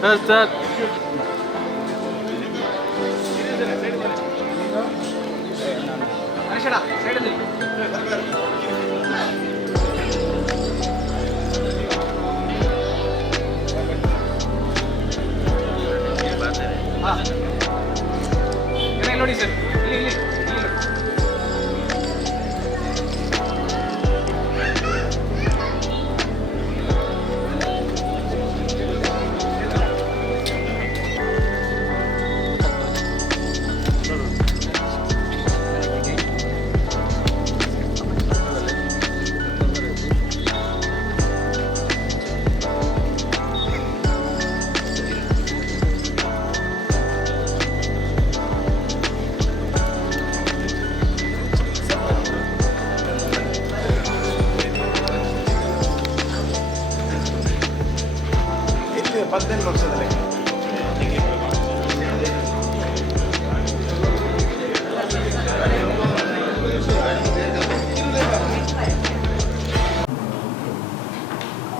That's that. ನೋಡಿ sir ಇಲ್ಲಿ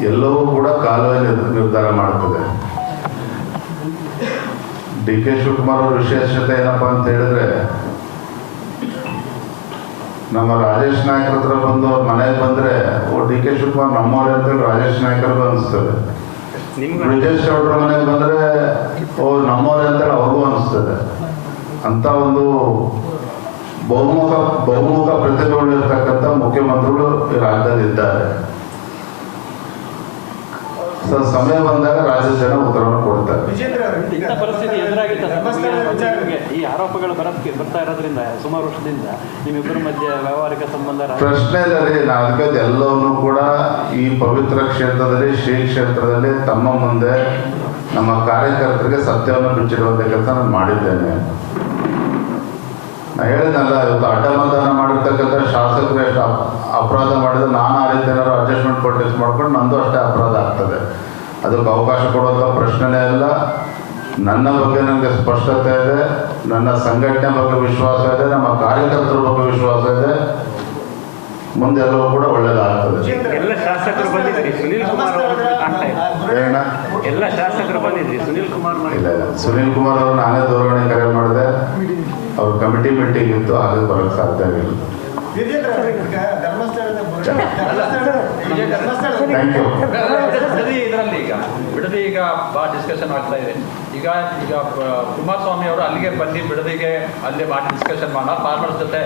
ಎಲ್ಲವೂ ಕೂಡ ಕಾಲುವೆ ನಿರ್ಧಾರ ಮಾಡ್ತದೆ. ಡಿ ಕೆ ಶಿವಕುಮಾರ್ ಅವರ ವಿಶೇಷತೆ ಏನಪ್ಪ ಅಂತ ಹೇಳಿದ್ರೆ, ನಮ್ಮ ರಾಜೇಶ್ ನಾಯ್ಕರ ಹತ್ರ ಬಂದು ಅವ್ರ ಮನೆಗೆ ಬಂದ್ರೆ ಡಿ ಕೆ ಶಿವಕುಮಾರ್ ನಮ್ಮವ್ರೆ ಅಂತೇಳಿ ರಾಜೇಶ್ ನಾಯ್ಕರಿಗೂ ಅನಿಸ್ತದೆ. ಬ್ರಿಜೇಶ್ ಗೌಡ್ರ ಮನೆಗೆ ಬಂದ್ರೆ ನಮ್ಮವ್ರೆ ಅಂತೇಳಿ ಅವ್ರಿಗೂ ಅನಿಸ್ತದೆ. ಅಂತ ಒಂದು ಬಹುಮುಖ ಪ್ರತಿಭೆಗಳಿರ್ತಕ್ಕಂಥ ಮುಖ್ಯಮಂತ್ರಿಗಳು ಈ ರಾಜ್ಯದಲ್ಲಿ ಇದ್ದಾರೆ. ಸಮಯ ಬಂದಾಗ ರಾಜ್ಯದ ಜನ ಉತ್ತರವನ್ನು ಕೊಡ್ತಾರೆ. ಪರಿಸ್ಥಿತಿ ಈ ಆರೋಪಗಳು ಬರ್ತಾ ಇರೋದ್ರಿಂದ ಸುಮಾರು ವರ್ಷದಿಂದ ನಿಮ್ಮಿಬ್ಬರ ಮಧ್ಯೆ ವ್ಯಾವಹಾರಿಕ ಸಂಬಂಧ ಪ್ರಶ್ನೆ ಇದೆ. ನಾನು ಅದಕ್ಕೆ ಎಲ್ಲವನ್ನೂ ಕೂಡ ಈ ಪವಿತ್ರ ಕ್ಷೇತ್ರದಲ್ಲಿ, ಶ್ರೀ ಕ್ಷೇತ್ರದಲ್ಲಿ ತಮ್ಮ ಮುಂದೆ ನಮ್ಮ ಕಾರ್ಯಕರ್ತರಿಗೆ ಸತ್ಯವನ್ನು ಬಿಚ್ಚಿಡುವಂಥ ಕೆಲಸ ನಾನು ಮಾಡಿದ್ದೇನೆ. ನಾನು ಹೇಳಿದ್ನಲ್ಲ, ಇವತ್ತು ಅಡ್ಡಮತದಾನ ಮಾಡಿರ್ತಕ್ಕಂಥ ಶಾಸಕರು ಎಷ್ಟು ಅಪರಾಧ ಮಾಡಿದ್ರೆ ನಾನು ಆ ರೀತಿ ಏನಾದ್ರು ಅಡ್ಜಸ್ಟ್ಮೆಂಟ್ ಕೊಟ್ಟಿಸ್ ಮಾಡ್ಕೊಂಡು ನಂದು ಅಷ್ಟೇ ಅಪರಾಧ ಆಗ್ತದೆ. ಅದಕ್ಕೆ ಅವಕಾಶ ಕೊಡುವಂಥ ಪ್ರಶ್ನೆನೇ ಇಲ್ಲ. ನನ್ನ ಬಗ್ಗೆ ನನಗೆ ಸ್ಪಷ್ಟತೆ ಇದೆ, ನನ್ನ ಸಂಘಟನೆ ಬಗ್ಗೆ ವಿಶ್ವಾಸ ಇದೆ, ನಮ್ಮ ಕಾರ್ಯಕರ್ತರ ಬಗ್ಗೆ ವಿಶ್ವಾಸ ಇದೆ. ಮುಂದೆ ಎಲ್ಲವೂ ಕೂಡ ಒಳ್ಳೇದಾಗ್ತದೆ. ಎಲ್ಲ ಶಾಸಕರು ಬಂದಿದ್ರಿ, ಸುನೀಲ್ ಕುಮಾರ್ ಎಲ್ಲ ಶಾಸಕರು ಬಂದಿದ್ರಿ, ಸುನೀಲ್ ಕುಮಾರ್ ಇಲ್ಲ ಸುನೀಲ್ ಕುಮಾರ್ ಅವರು ನಾನೇ ದೂರವಾಣಿ ಕರೆ ಮಾಡಿದೆ. ಅವ್ರ ಕಮಿಟಿ ಮೀಟಿಂಗ್ ಇತ್ತು, ಹಾಗೆ ಬರೋಕ್ಕೆ ಸಾಧ್ಯ ಆಗಿಲ್ಲ. ಬಿಡದಿ ಈಗ ಭಾಳ ಡಿಸ್ಕಷನ್ ಆಗ್ತಾ ಇದೆ. ಈಗ ಕುಮಾರಸ್ವಾಮಿ ಅವರು ಅಲ್ಲಿಗೆ ಬನ್ನಿ, ಬಿಡದಿಗೆ ಅಲ್ಲಿ ಮಾಡಿ ಡಿಸ್ಕಷನ್ ಮಾಡೋಣ, ಫಾರ್ಮರ್ಸ್ ಜೊತೆ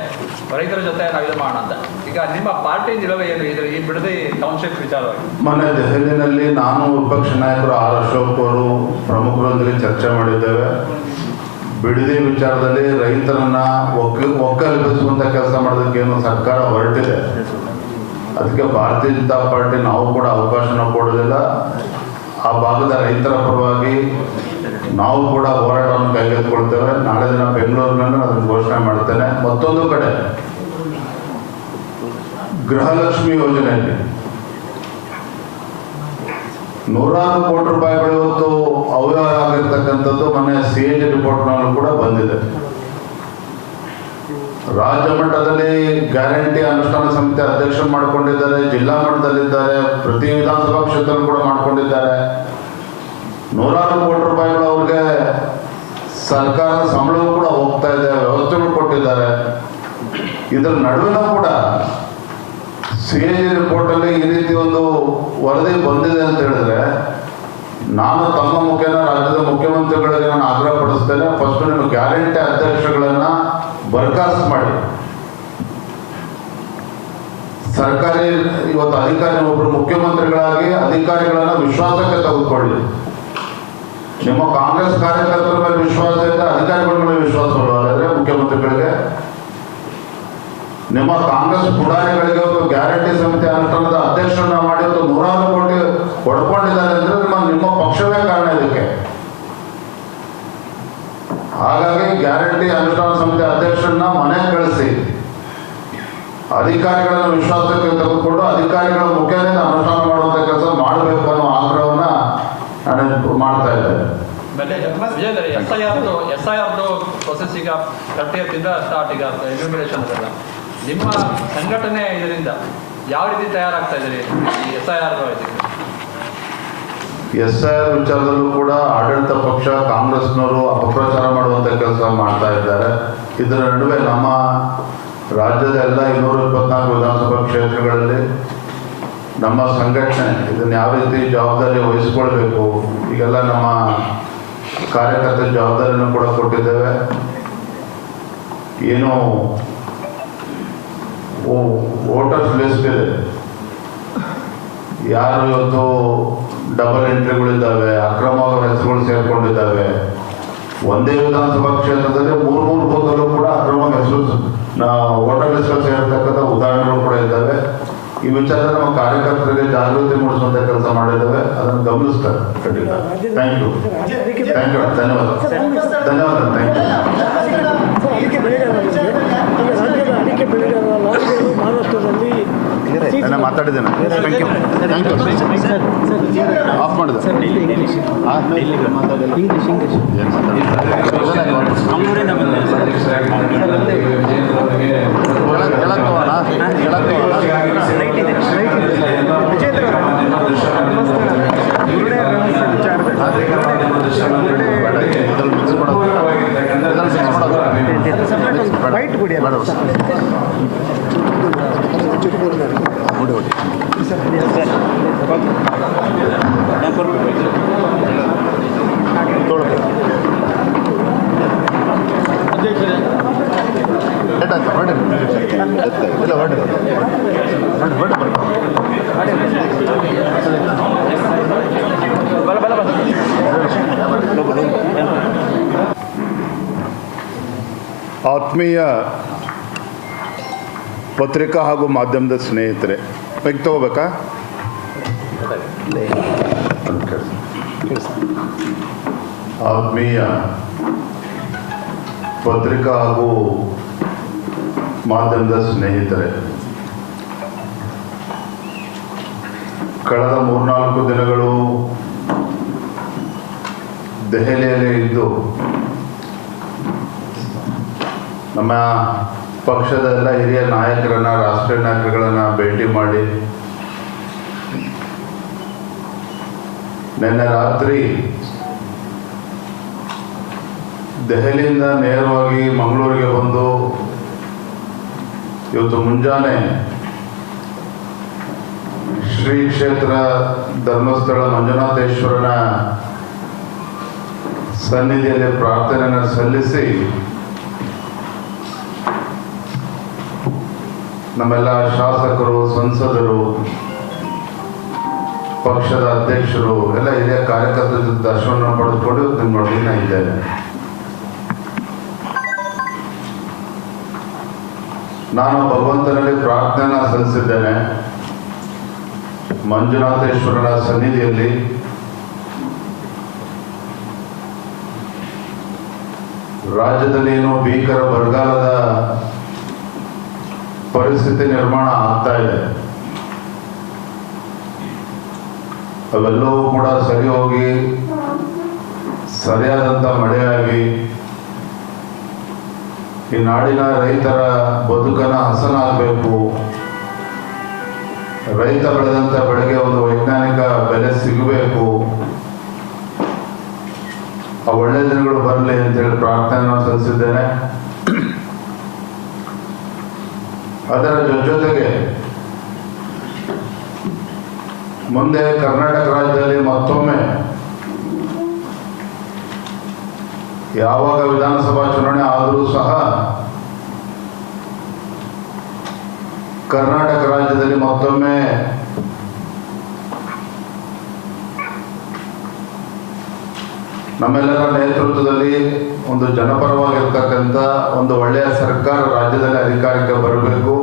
ರೈತರ ಜೊತೆ ನಾವು ಇದು ಮಾಡೋಣ ಅಂತ. ಈಗ ನಿಮ್ಮ ಪಾರ್ಟಿ ನಿಲುವು ಏನು ಇದ್ರೆ ಈ ಬಿಡದಿ ಟೌನ್ಶಿಪ್ ವಿಚಾರವಾಗಿ? ಮೊನ್ನೆ ದೆಹಲಿನಲ್ಲಿ ನಾನು ವಿಪಕ್ಷ ನಾಯಕರು ಆರ್ ಅಶೋಕ್ ಅವರು ಪ್ರಮುಖರೊಂದಿಗೆ ಚರ್ಚೆ ಮಾಡಿದ್ದೇವೆ. ಬಿಡದಿ ವಿಚಾರದಲ್ಲಿ ರೈತರನ್ನ ಒಕ್ಕಲೆಬ್ಬಿಸುವಂತ ಕೆಲಸ ಮಾಡೋದಕ್ಕೆ ಏನು ಸರ್ಕಾರ ಹೊರಟಿದೆ. ಅದಕ್ಕೆ ಭಾರತೀಯ ಜನತಾ ಪಾರ್ಟಿ ನಾವು ಕೂಡ ಅವಕಾಶನ ಕೊಡೋದಿಲ್ಲ. ಆ ಭಾಗದ ರೈತರ ಪರವಾಗಿ ನಾವು ಕೂಡ ಹೋರಾಟವನ್ನು ಕೈಗೆತ್ತಿಕೊಳ್ತೇವೆ. ನಾಳೆ ದಿನ ಬೆಂಗಳೂರಿನಲ್ಲಿ ಅದನ್ನು ಘೋಷಣೆ ಮಾಡ್ತೇನೆ. ಮತ್ತೊಂದು ಕಡೆ ಗೃಹಲಕ್ಷ್ಮಿ ಯೋಜನೆಯಲ್ಲಿ 100 ಕೋಟಿ ರೂಪಾಯಿಗಳು ಇವತ್ತು ಅವ್ಯವಹಾರ ಆಗಿರ್ತಕ್ಕಂಥದ್ದು ಮೊನ್ನೆ CAG ರಿಪೋರ್ಟ್ನಲ್ಲೂ ಕೂಡ ಬಂದಿದೆ. ರಾಜ್ಯ ಮಟ್ಟದಲ್ಲಿ ಗ್ಯಾರಂಟಿ ಅನುಷ್ಠಾನ ಸಮಿತಿ ಅಧ್ಯಕ್ಷ ಮಾಡಿಕೊಂಡಿದ್ದಾರೆ, ಜಿಲ್ಲಾ ಮಟ್ಟದಲ್ಲಿದ್ದಾರೆ, ಪ್ರತಿ ವಿಧಾನಸಭಾ ಕ್ಷೇತ್ರ ಕೂಡ ಮಾಡಿಕೊಂಡಿದ್ದಾರೆ. 100 ಕೋಟಿ ರೂಪಾಯಿಗಳು ಅವ್ರಿಗೆ ಸರ್ಕಾರದ ಸಂಬಳವೂ ಕೂಡ ಹೋಗ್ತಾ ಇದೆ, ವ್ಯವಸ್ಥೆಗಳು ಕೊಟ್ಟಿದ್ದಾರೆ. ಇದರ ನಡುವೆ ಕೂಡ CAG ರಿಪೋರ್ಟಲ್ಲಿ ಈ ರೀತಿ ಒಂದು ವರದಿ ಬಂದಿದೆ ಅಂತ ಹೇಳಿದ್ರೆ, ನಾನು ತಮ್ಮ ಮುಖೇನ ರಾಜ್ಯದ ಮುಖ್ಯಮಂತ್ರಿಗಳಿಗೆ ನಾನು ಆಗ್ರಹ ಪಡಿಸ್ತೇನೆ. ಫಸ್ಟ್ ನಿಮ್ಮ ಗ್ಯಾರಂಟಿ ಅಧ್ಯಕ್ಷಗಳನ್ನ ಬರ್ಖಾಸ್ತು ಮಾಡಿ, ಸರ್ಕಾರಿ ಇವತ್ತು ಅಧಿಕಾರಿ ಒಬ್ಬರು ಮುಖ್ಯಮಂತ್ರಿಗಳಾಗಿ ಅಧಿಕಾರಿಗಳನ್ನ ವಿಶ್ವಾಸಕ್ಕೆ ತೆಗೆದುಕೊಳ್ಳಿ. ನಿಮ್ಮ ಕಾಂಗ್ರೆಸ್ ಕಾರ್ಯಕರ್ತರ ಮೇಲೆ ವಿಶ್ವಾಸ ಇದೆ, ಅಧಿಕಾರಿಗಳ ಮೇಲೆ ವಿಶ್ವಾಸ ಬರುವುದಾದ್ರೆ ಮುಖ್ಯಮಂತ್ರಿಗಳಿಗೆ, ನಿಮ್ಮ ಕಾಂಗ್ರೆಸ್ ಪುಡಾರಿಗಳಿಗೆ ಒಂದು ಗ್ಯಾರಂಟಿ ಸಮಿತಿ ಅನುಷ್ಠಾನದ ಅಧ್ಯಕ್ಷರನ್ನ ಮಾಡಿ ಒಂದು 100 ಕೋಟಿ ಹೊಡ್ಕೊಂಡಿದ್ದಾರೆ ಅಂದ್ರೆ ನಿಮ್ಮ ಪಕ್ಷವೇ ಕಾರಣ ಇದಕ್ಕೆ. ಹಾಗಾಗಿ ಗ್ಯಾರಂಟಿ ಅನುಷ್ಠಾನ ಸಮಿತಿ ಅಧ್ಯಕ್ಷರನ್ನ ಮನೆಗೆ ಕಳಿಸಿ ಅಧಿಕಾರಿಗಳನ್ನು ವಿಶ್ವಾಸಕ್ಕೆ ತೆಗೆದುಕೊಂಡು ಅಧಿಕಾರಿಗಳ ಮುಖೇನ ಅನುಷ್ಠಾನ ಮಾಡುವಂತ ಕೆಲಸ ಮಾಡಬೇಕು ಅನ್ನೋ ಆಗ್ರಹವನ್ನ ನಾನು ಮಾಡ್ತಾ ಇದ್ದೇನೆ. SIR ಪ್ರೊಸೆಸ್ ಈಗ 30th ಸ್ಟಾರ್ಟ್, ಈಗ ಎನ್ಯುಮರೇಷನ್ ಅದೆಲ್ಲ ನಿಮ್ಮ ಸಂಘಟನೆ ಇದರಿಂದ ಯಾವ ರೀತಿ ತಯಾರಾಗ್ತಾ ಇದ್ದೀರಿ ಈ SIR ಇದಕ್ಕೆ? SIR ವಿಚಾರದಲ್ಲೂ ಕೂಡ ಆಡಳಿತ ಪಕ್ಷ ಕಾಂಗ್ರೆಸ್ನವರು ಅಪಪ್ರಚಾರ ಮಾಡುವಂಥ ಕೆಲಸ ಮಾಡ್ತಾ ಇದ್ದಾರೆ. ಇದರ ನಡುವೆ ನಮ್ಮ ರಾಜ್ಯದ ಎಲ್ಲ 224 ವಿಧಾನಸಭಾ ಕ್ಷೇತ್ರಗಳಲ್ಲಿ ನಮ್ಮ ಸಂಘಟನೆ ಇದನ್ನು ಯಾವ ರೀತಿ ಜವಾಬ್ದಾರಿ ವಹಿಸ್ಕೊಳ್ಬೇಕು, ಈಗೆಲ್ಲ ನಮ್ಮ ಕಾರ್ಯಕರ್ತರ ಜವಾಬ್ದಾರಿಯನ್ನು ಕೂಡ ಕೊಟ್ಟಿದ್ದೇವೆ. ಏನು ವೋಟರ್ಸ್ ಲಿಸ್ಟ್ ಇದೆ, ಯಾರು ಇವತ್ತು ಡಬಲ್ ಎಂಟ್ರಿಗಳಿದ್ದಾವೆ, ಅಕ್ರಮವಾದ ಹೆಸರುಗಳು ಸೇರಿಕೊಂಡಿದ್ದಾವೆ. ಒಂದೇ ವಿಧಾನಸಭಾ ಕ್ಷೇತ್ರದಲ್ಲಿ 3 ಬೂತಲ್ಲೂ ಕೂಡ ಅಕ್ರಮ ಹೆಸರು ವೋಟರ್ ಲಿಸ್ಟ್ ಸೇರ್ತಕ್ಕಂಥ ಉದಾಹರಣೆಗಳು ಕೂಡ ಇದ್ದಾವೆ. ಈ ವಿಚಾರದಲ್ಲಿ ನಮ್ಮ ಕಾರ್ಯಕರ್ತರಿಗೆ ಜಾಗೃತಿ ಮೂಡಿಸುವಂಥ ಕೆಲಸ ಮಾಡಿದ್ದೇವೆ. ಅದನ್ನು ಗಮನಿಸ್ತಾರೆ ಖಂಡಿತ. ಥ್ಯಾಂಕ್ ಯು, ಧನ್ಯವಾದ. ನಾನು ಮಾತಾಡಿದ್ದೇನೆ. ಆಫ್ ಮಾಡಿದೆ. ಆತ್ಮೀಯ ಪತ್ರಿಕಾ ಹಾಗೂ ಮಾಧ್ಯಮದ ಸ್ನೇಹಿತರೆ, ಪೈಕ್ ತಗೋಬೇಕಾ? ಆತ್ಮೀಯ ಪತ್ರಿಕಾ ಹಾಗೂ ಮಾಧ್ಯಮದ ಸ್ನೇಹಿತರೆ, ಕಳೆದ 3-4 ದಿನಗಳು ದೆಹಲಿಯಲ್ಲೇ ಇದ್ದು ನಮ್ಮ ಪಕ್ಷದ ಎಲ್ಲ ಹಿರಿಯ ನಾಯಕರನ್ನ, ರಾಷ್ಟ್ರೀಯ ನಾಯಕರುಗಳನ್ನು ಭೇಟಿ ಮಾಡಿ ನಿನ್ನೆ ರಾತ್ರಿ ದೆಹಲಿಯಿಂದ ನೇರವಾಗಿ ಮಂಗಳೂರಿಗೆ ಬಂದು ಇವತ್ತು ಮುಂಜಾನೆ ಶ್ರೀ ಕ್ಷೇತ್ರ ಧರ್ಮಸ್ಥಳ ಮಂಜುನಾಥೇಶ್ವರನ ಸನ್ನಿಧಿಯಲ್ಲಿ ಪ್ರಾರ್ಥನೆಯನ್ನು ಸಲ್ಲಿಸಿ ನಮ್ಮೆಲ್ಲ ಶಾಸಕರು, ಸಂಸದರು, ಪಕ್ಷದ ಅಧ್ಯಕ್ಷರು ಎಲ್ಲ ಹಿರಿಯ ಕಾರ್ಯಕರ್ತರ ಜೊತೆ ದರ್ಶನವನ್ನು ಪಡೆದುಕೊಂಡು ನಿಮ್ಮೊಳಗಿನ ಇದ್ದೇನೆ. ನಾನು ಭಗವಂತನಲ್ಲಿ ಪ್ರಾರ್ಥನೆಯನ್ನು ಸಲ್ಲಿಸಿದ್ದೇನೆ. ಮಂಜುನಾಥೇಶ್ವರನ ಸನ್ನಿಧಿಯಲ್ಲಿ ರಾಜ್ಯದಲ್ಲಿ ಏನೋ ಭೀಕರ ಬರಗಾಲದ ಪರಿಸ್ಥಿತಿ ನಿರ್ಮಾಣ ಆಗ್ತಾ ಇದೆ. ಅವೆಲ್ಲವೂ ಕೂಡ ಸರಿ ಹೋಗಿ ಸರಿಯಾದಂಥ ಮಳೆಯಾಗಿ ಈ ನಾಡಿನ ರೈತರ ಬದುಕನ್ನು ಹಸನಾಗಬೇಕು, ರೈತ ಬೆಳೆದಂಥ ಬೆಳೆಗೆ ಒಂದು ವೈಜ್ಞಾನಿಕ ಬೆಲೆ ಸಿಗಬೇಕು, ಆ ಒಳ್ಳೆ ದಿನಗಳು ಬರಲಿ ಅಂತೇಳಿ ಪ್ರಾರ್ಥನೆಯನ್ನು ಸಲ್ಲಿಸಿದ್ದೇನೆ. ಅದರ ಜೊತೆಗೆ ಮುಂದೆ ಕರ್ನಾಟಕ ರಾಜ್ಯದಲ್ಲಿ ಮತ್ತೊಮ್ಮೆ ಯಾವಾಗ ವಿಧಾನಸಭಾ ಚುನಾವಣೆ ಆದರೂ ಸಹ ಕರ್ನಾಟಕ ರಾಜ್ಯದಲ್ಲಿ ಮತ್ತೊಮ್ಮೆ ನಮ್ಮೆಲ್ಲರ ನೇತೃತ್ವದಲ್ಲಿ ಒಂದು ಜನಪರವಾಗಿರ್ತಕ್ಕಂಥ ಒಂದು ಒಳ್ಳೆಯ ಸರ್ಕಾರ ರಾಜ್ಯದಲ್ಲಿ ಅಧಿಕಾರಕ್ಕೆ ಬರಬೇಕು.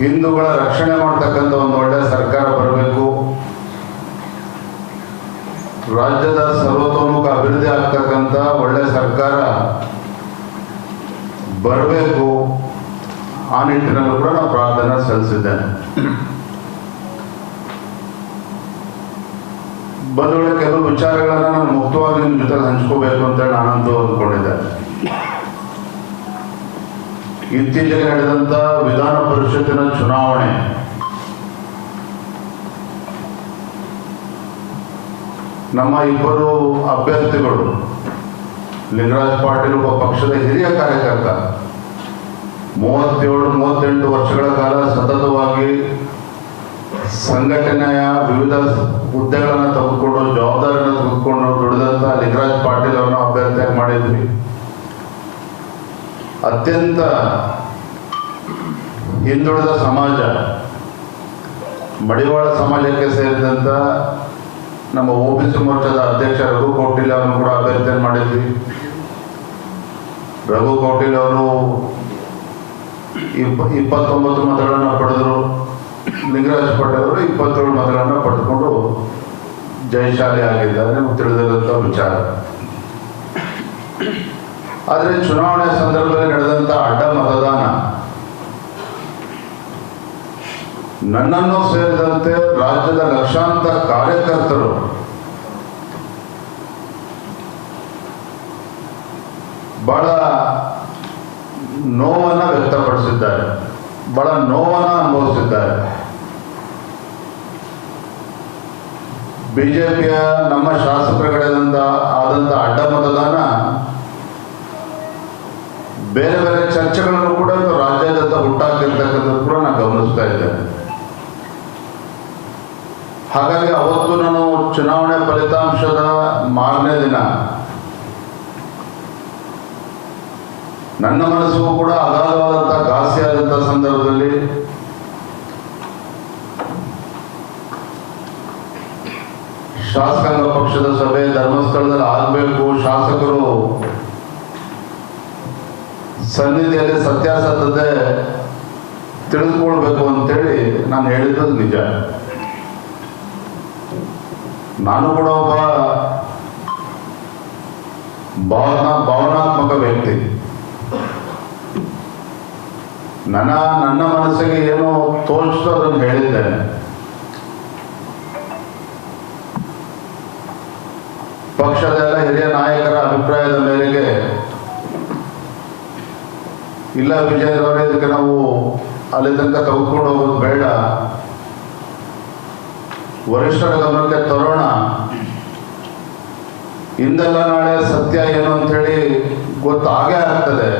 ಹಿಂದೂಗಳ ರಕ್ಷಣೆ ಮಾಡ್ತಕ್ಕಂಥ ಒಂದು ಒಳ್ಳೆಯ ಸರ್ಕಾರ ಬರಬೇಕು. ರಾಜ್ಯದ ಸರ್ವತೋಮುಖ ಅಭಿವೃದ್ಧಿ ಆಗ್ತಕ್ಕಂಥ ಒಳ್ಳೆಯ ಸರ್ಕಾರ ಬರಬೇಕು. ಆ ನಿಟ್ಟಿನಲ್ಲೂ ಕೂಡ ನಾನು ಪ್ರಾರ್ಥನೆ ಸಲ್ಲಿಸಿದ್ದೇನೆ. ಬಂಧುಗಳ ಕೆಲವು ವಿಚಾರಗಳನ್ನ ನಾನು ಮುಕ್ತವಾಗಿ ನಿಮ್ಮ ಜೊತೆ ಹಂಚ್ಕೋಬೇಕು ಅಂತೇಳಿ ನಾನಂತೂ ಅಂದ್ಕೊಂಡಿದ್ದೆ. ಇತ್ತೀಚೆಗೆ ನಡೆದಂಥ ವಿಧಾನ ಪರಿಷತ್ತಿನ ಚುನಾವಣೆ ನಮ್ಮ ಇಬ್ಬರು ಅಭ್ಯರ್ಥಿಗಳು, ಲಿಂಗರಾಜ್ ಪಾಟೀಲ್ ಒಬ್ಬ ಪಕ್ಷದ ಹಿರಿಯ ಕಾರ್ಯಕರ್ತ, 37-38 ವರ್ಷಗಳ ಕಾಲ ಸತತವಾಗಿ ಸಂಘಟನೆಯ ವಿವಿಧ ಹುದ್ದೆಗಳನ್ನು ತೆಗೆದುಕೊಂಡು ಜವಾಬ್ದಾರಿಯನ್ನು ತೆಗೆದುಕೊಂಡು ದುಡಿದಂಥ ಲಿಂಗರಾಜ್ ಪಾಟೀಲ್ ಅವರನ್ನು ಅಭ್ಯರ್ಥಿಯಾಗಿ ಮಾಡಿದ್ವಿ. ಅತ್ಯಂತ ಹಿಂದುಳಿದ ಸಮಾಜ, ಮಡಿವಾಳ ಸಮಾಜಕ್ಕೆ ಸೇರಿದಂಥ ನಮ್ಮ OBC ಮೋರ್ಚಾದ ಅಧ್ಯಕ್ಷ ರಘು ಕೌಟಿಲ್ ಅವರನ್ನು ಕೂಡ ಅಭ್ಯರ್ಥಿಯನ್ನು ಮಾಡಿದ್ವಿ. ರಘು ಕೌಟಿಲ್ ಅವರು 29 ಮತಗಳನ್ನು ಪಡೆದರು. ಲಿಂಗರಾಜ್ ಪಾಟೀಲ್ ಅವರು 27 ಮತಗಳನ್ನು ಪಡೆದುಕೊಂಡು ಜಯಶಾಲಿ ಆಗಿದ್ದಾರೆ, ನಿಮಗೆ ತಿಳಿದಿರುವಂಥ ವಿಚಾರ. ಆದರೆ ಚುನಾವಣೆ ಸಂದರ್ಭದಲ್ಲಿ ನಡೆದಂಥ ಅಡ್ಡ ಮತದಾನ ನನ್ನನ್ನು ಸೇರಿದಂತೆ ರಾಜ್ಯದ ಲಕ್ಷಾಂತರ ಕಾರ್ಯಕರ್ತರು ಬಹಳ ನೋವನ್ನು ವ್ಯಕ್ತಪಡಿಸಿದ್ದಾರೆ, ಬಹಳ ನೋವನ್ನು ಅನುಭವಿಸಿದ್ದಾರೆ. ಬಿಜೆಪಿಯ ನಮ್ಮ ಶಾಸಕರುಗಳಿಂದ ಆದಂಥ ಅಡ್ಡ ಮತದಾನ ಬೇರೆ ಬೇರೆ ಚರ್ಚೆಗಳನ್ನು ಕೂಡ ರಾಜ್ಯಾದ್ಯಂತ ಹುಟ್ಟಾಕಿರ್ತಕ್ಕಂಥದ್ದು ಕೂಡ ನಾನು ಗಮನಿಸ್ತಾ ಇದ್ದೇನೆ. ಹಾಗಾಗಿ ಅವತ್ತು ನಾನು ಚುನಾವಣೆ ಫಲಿತಾಂಶದ ಮಾರನೇ ದಿನ ನನ್ನ ಮನಸ್ಸಿಗೂ ಕೂಡ ಅಗಾಧವಾದಂಥ ಘಾಸಿಯಾದಂಥ ಸಂದರ್ಭದಲ್ಲಿ ಶಾಸಕಾಂಗ ಪಕ್ಷದ ಸಭೆ ಧರ್ಮಸ್ಥಳದಲ್ಲಿ ಆಗಬೇಕು, ಶಾಸಕರು ಸನ್ನಿಧಿಯಲ್ಲಿ ಸತ್ಯಾಸತ್ಯತೆ ತಿಳಿದುಕೊಳ್ಬೇಕು ಅಂತೇಳಿ ನಾನು ಹೇಳಿದ್ದು ನಿಜ. ನಾನು ಕೂಡ ಒಬ್ಬ ಭಾವನಾತ್ಮಕ ವ್ಯಕ್ತಿ. ನನ್ನ ಮನಸ್ಸಿಗೆ ಏನು ತೋರಿಸ್ತೋ ಅದನ್ನು ಹೇಳಿದ್ದೇನೆ. ಪಕ್ಷದ ಎಲ್ಲ ಹಿರಿಯ ನಾಯಕರ ಅಭಿಪ್ರಾಯದ ಮೇರೆಗೆ, ಇಲ್ಲ ವಿಜಯರವರೇ, ಇದಕ್ಕೆ ನಾವು ಅಲ್ಲಿ ತನಕ ತೆಗೆದುಕೊಂಡು ಹೋಗೋದು ಬೇಡ, ವರಿಷ್ಠರ ಗಮನಕ್ಕೆ ತರೋಣ, ಇಂದೆಲ್ಲ ನಾಳೆ ಸತ್ಯ ಏನು ಅಂಥೇಳಿ ಗೊತ್ತಾಗೇ ಆಗ್ತದೆ,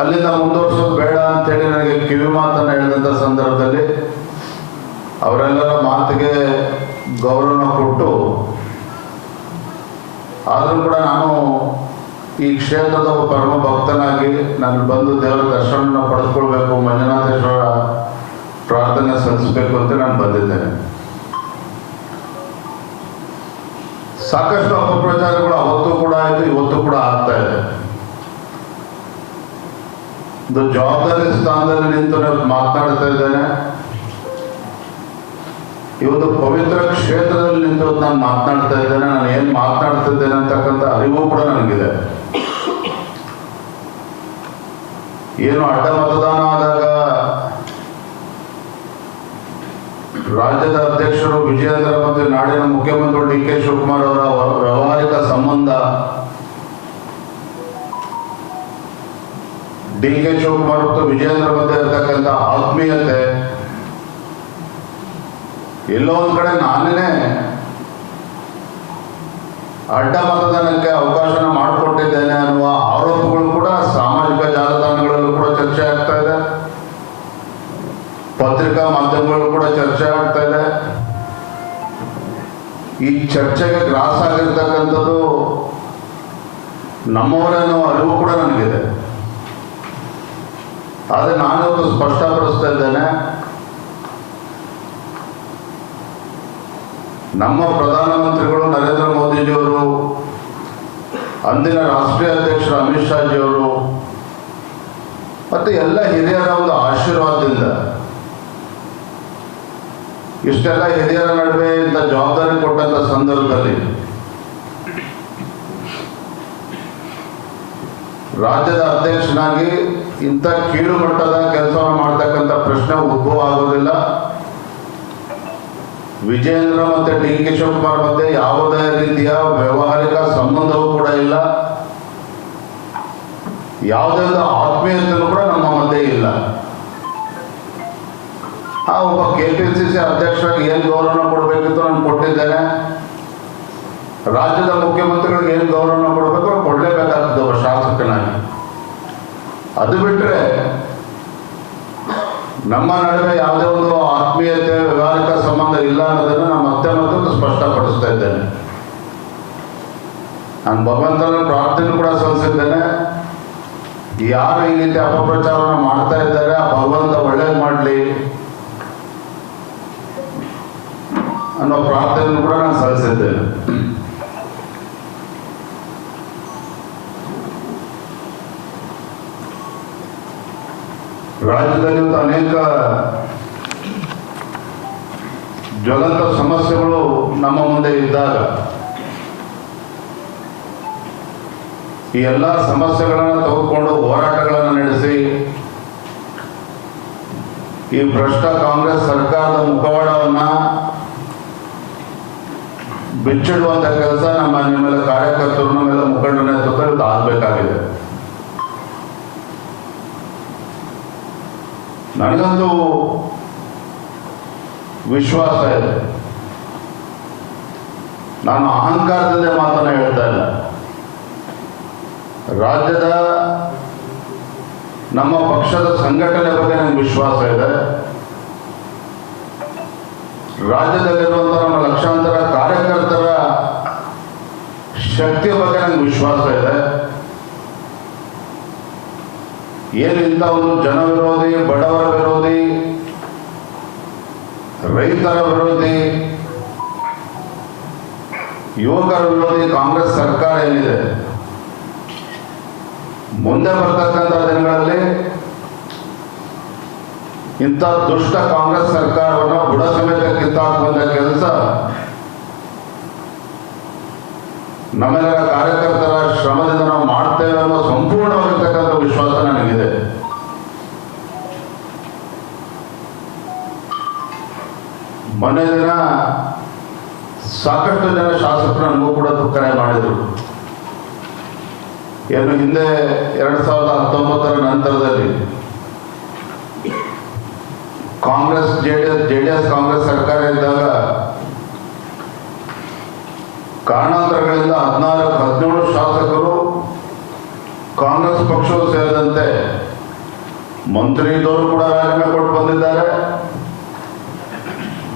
ಅಲ್ಲಿಂದ ಮುಂದುವರ್ಸೋದು ಬೇಡ ಅಂತೇಳಿ ನನಗೆ ಕಿವಿ ಮಾತನ್ನು ಹೇಳಿದಂಥ ಸಂದರ್ಭದಲ್ಲಿ ಅವರೆಲ್ಲರ ಮಾತಿಗೆ ಗೌರವ ಕೊಟ್ಟು, ಆದರೂ ಕೂಡ ನಾನು ಈ ಕ್ಷೇತ್ರದ ಒಬ್ಬ ಪರಮ ಭಕ್ತನಾಗಿ ನಾನು ಬಂದು ದೇವರ ದರ್ಶನ ಪಡೆದುಕೊಳ್ಬೇಕು, ಮಂಜುನಾಥೇಶ್ವರ ಪ್ರಾರ್ಥನೆ ಸಲ್ಲಿಸಬೇಕು ಅಂತ ನಾನು ಬಂದಿದ್ದೇನೆ. ಸಾಕಷ್ಟು ಅಪಪ್ರಚಾರಗಳು ಅವತ್ತು ಕೂಡ ಆಯಿತು, ಇವತ್ತು ಕೂಡ ಆಗ್ತಾ ಇದೆ. ಒಂದು ಜವಾಬ್ದಾರಿ ಸ್ಥಾನದಲ್ಲಿ ನಿಂತು ನಾನು ಮಾತನಾಡ್ತಾ ಇದ್ದೇನೆ. ಈ ಒಂದು ಪವಿತ್ರ ಕ್ಷೇತ್ರದಲ್ಲಿ ನಿಂತು ನಾನು ಮಾತನಾಡ್ತಾ ಇದ್ದೇನೆ. ನಾನು ಏನು ಮಾತನಾಡ್ತಿದ್ದೇನೆ ಅಂತಕ್ಕಂಥ ಅರಿವು ಕೂಡ ನನಗಿದೆ. ಏನು ಅಡ್ಡ ಮತದಾನ ಆದಾಗ ರಾಜ್ಯದ ಅಧ್ಯಕ್ಷರು ವಿಜಯೇಂದ್ರ ಮತ್ತು ನಾಡಿನ ಮುಖ್ಯಮಂತ್ರಿ DK ಶಿವಕುಮಾರ್ ಅವರ ವ್ಯಾವಹಾರಿಕ ಸಂಬಂಧ, DK ಶಿವಕುಮಾರ್ ಮತ್ತು ವಿಜಯೇಂದ್ರ ಮಧ್ಯೆ ಇರತಕ್ಕಂಥ ಆತ್ಮೀಯತೆ, ಎಲ್ಲೋ ಒಂದ್ ಕಡೆ ನಾನೇ ಅಡ್ಡ ಮತದಾನಕ್ಕೆ ಅವಕಾಶನ ಮಾಡಿಕೊಟ್ಟಿದ್ದೇನೆ ಅನ್ನುವ ಆರೋಪಗಳು ಕೂಡ ಸಾಮಾಜಿಕ ಜಾಲತಾಣಗಳಲ್ಲೂ ಕೂಡ ಚರ್ಚೆ ಆಗ್ತಾ ಇದೆ, ಪತ್ರಿಕಾ ಮಾಧ್ಯಮಗಳು ಕೂಡ ಚರ್ಚೆ ಆಗ್ತಾ ಇದೆ. ಈ ಚರ್ಚೆಗೆ ಗ್ರಾಸ ಆಗಿರ್ತಕ್ಕಂಥದ್ದು ನಮ್ಮವರೇ ಅನ್ನೋ ಅರಿವು ಕೂಡ ನನಗಿದೆ. ಆದರೆ ನಾನೊಂದು ಸ್ಪಷ್ಟಪಡಿಸ್ತಾ ಇದ್ದೇನೆ, ನಮ್ಮ ಪ್ರಧಾನಮಂತ್ರಿಗಳು ನರೇಂದ್ರ ಮೋದಿಜಿಯವರು, ಅಂದಿನ ರಾಷ್ಟ್ರೀಯ ಅಧ್ಯಕ್ಷರು ಅಮಿತ್ ಶಾಜಿಯವರು ಮತ್ತು ಎಲ್ಲ ಹಿರಿಯರ ಒಂದು ಆಶೀರ್ವಾದದಿಂದ ಇಷ್ಟೆಲ್ಲ ಹಿರಿಯರ ನಡುವೆ ಇಂಥ ಜವಾಬ್ದಾರಿ ಕೊಟ್ಟಂಥ ಸಂದರ್ಭದಲ್ಲಿ ರಾಜ್ಯದ ಅಧ್ಯಕ್ಷನಾಗಿ ಇಂಥ ಕೀಳು ಮಟ್ಟದ ಕೆಲಸವನ್ನು ಮಾಡ್ತಕ್ಕಂಥ ಪ್ರಶ್ನೆ ಉದ್ಭವ ಆಗೋದಿಲ್ಲ. ವಿಜೇಂದ್ರ ಮತ್ತು ಡಿ ಕೆ ಶಿವಕುಮಾರ್ ಮಧ್ಯೆ ಯಾವುದೇ ರೀತಿಯ ವ್ಯಾವಹಾರಿಕ ಸಂಬಂಧವೂ ಕೂಡ ಇಲ್ಲ, ಯಾವುದೇ ಒಂದು ಆತ್ಮೀಯತೆಯೂ ಕೂಡ ನಮ್ಮ ಮಧ್ಯೆ ಇಲ್ಲ. ಒಬ್ಬ KPCC ಅಧ್ಯಕ್ಷರಾಗಿ ಏನು ಗೌರವ ಕೊಡಬೇಕಿತ್ತು ನಾನು ಕೊಟ್ಟಿದ್ದೇನೆ, ರಾಜ್ಯದ ಮುಖ್ಯಮಂತ್ರಿಗಳಿಗೆ ಏನು ಗೌರವ ಕೊಡಬೇಕು ಕೊಡಲೇಬೇಕಾಗ್ತದೆ ಒಬ್ಬ ಶಾಸಕನಾಗಿ. ಅದು ಬಿಟ್ಟರೆ ನಮ್ಮ ನಡುವೆ ಯಾವುದೇ ಒಂದು ಆತ್ಮೀಯತೆ ವ್ಯವಹಾರಿಕ ಸಂಬಂಧ ಇಲ್ಲ ಅನ್ನೋದನ್ನು ನಾನು ಮತ್ತೆ ಸ್ಪಷ್ಟಪಡಿಸ್ತಾ ಇದ್ದೇನೆ. ನಾನು ಭಗವಂತನ ಪ್ರಾರ್ಥನೆ ಕೂಡ ಸಲ್ಲಿಸಿದ್ದೇನೆ, ಯಾರು ಈ ರೀತಿ ಅಪಪ್ರಚಾರವನ್ನು ಮಾಡ್ತಾ ಇದ್ದಾರೆ ಆ ಭಗವಂತ ಒಳ್ಳೇದು ಮಾಡಲಿ ಅನ್ನೋ ಪ್ರಾರ್ಥನೆ ಕೂಡ ನಾನು ಸಲ್ಲಿಸಿದ್ದೇನೆ. ರಾಜ್ಯದಲ್ಲಿ ಅನೇಕ ಜ್ವಲಂತ ಸಮಸ್ಯೆಗಳು ನಮ್ಮ ಮುಂದೆ ಇದ್ದಾಗ ಈ ಎಲ್ಲ ಸಮಸ್ಯೆಗಳನ್ನು ತೆಗೆದುಕೊಂಡು ಹೋರಾಟಗಳನ್ನು ನಡೆಸಿ ಈ ಭ್ರಷ್ಟ ಕಾಂಗ್ರೆಸ್ ಸರ್ಕಾರದ ಮುಖವಾಡವನ್ನ ಬಿಚ್ಚಿಡುವಂತ ಕೆಲಸ ನಿಮ್ಮೆಲ್ಲ ಕಾರ್ಯಕರ್ತರು ನಮ್ಮೆಲ್ಲ ಮುಖಂಡರ ನೇತೃತ್ವದಲ್ಲಿ ಆಗಬೇಕಾಗಿದೆ. ನನಗಂತೂ ವಿಶ್ವಾಸ ಇದೆ, ನಾನು ಅಹಂಕಾರದಿಂದ ಮಾತನ್ನ ಹೇಳ್ತಾ ಇಲ್ಲ. ರಾಜ್ಯದ ನಮ್ಮ ಪಕ್ಷದ ಸಂಘಟನೆ ಬಗ್ಗೆ ನನಗೆ ವಿಶ್ವಾಸ ಇದೆ, ರಾಜ್ಯದಲ್ಲಿರುವಂತಹ ನಮ್ಮ ಲಕ್ಷಾಂತರ ಕಾರ್ಯಕರ್ತರ ಶಕ್ತಿಯ ಬಗ್ಗೆ ನನಗೆ ವಿಶ್ವಾಸ ಇದೆ. ಏನಿಂತ ಒಂದು ಜನ ವಿರೋಧಿ, ಬಡವರ ವಿರೋಧಿ, ರೈತರ ವಿರೋಧಿ, ಯುವಕರ ವಿರೋಧಿ ಕಾಂಗ್ರೆಸ್ ಸರ್ಕಾರ ಏನಿದೆ, ಮುಂದೆ ಬರ್ತಕ್ಕಂಥ ದಿನಗಳಲ್ಲಿ ಇಂಥ ದುಷ್ಟ ಕಾಂಗ್ರೆಸ್ ಸರ್ಕಾರವನ್ನು ಬುಡ ಸಮೇತ ಕಿತ್ತಾಕುವಂತ ಕೆಲಸ ನಮ್ಮೆಲ್ಲರ ಕಾರ್ಯಕರ್ತರ ಶ್ರಮದಿಂದ ನಾವು ಮಾಡ್ತೇವೆ ಅನ್ನೋ ಸಂಪೂರ್ಣವಾಗಿರ್ತಕ್ಕಂಥ ವಿಶ್ವಾಸ ನನಗಿದೆ. ಮೊನ್ನೆ ದಿನ ಸಾಕಷ್ಟು ಜನ ಶಾಸಕರು ನನಗೂ ಕೂಡ ಕರೆ ಮಾಡಿದರು. ಏನು ಹಿಂದೆ 2019 ನಂತರದಲ್ಲಿ ಕಾಂಗ್ರೆಸ್ ಜೆಡಿಎಸ್ ಕಾಂಗ್ರೆಸ್ ಸರ್ಕಾರ ಇದ್ದಾಗ ಕಾರಣಾಂತರಗಳಿಂದ 17 ಶಾಸಕರು ಕಾಂಗ್ರೆಸ್ ಪಕ್ಷವು ಸೇರಿದಂತೆ ಮಂತ್ರಿ ಇದ್ದವರು ಕೂಡ ರಾಜೀನಾಮೆ ಕೊಟ್ಟು ಬಂದಿದ್ದಾರೆ.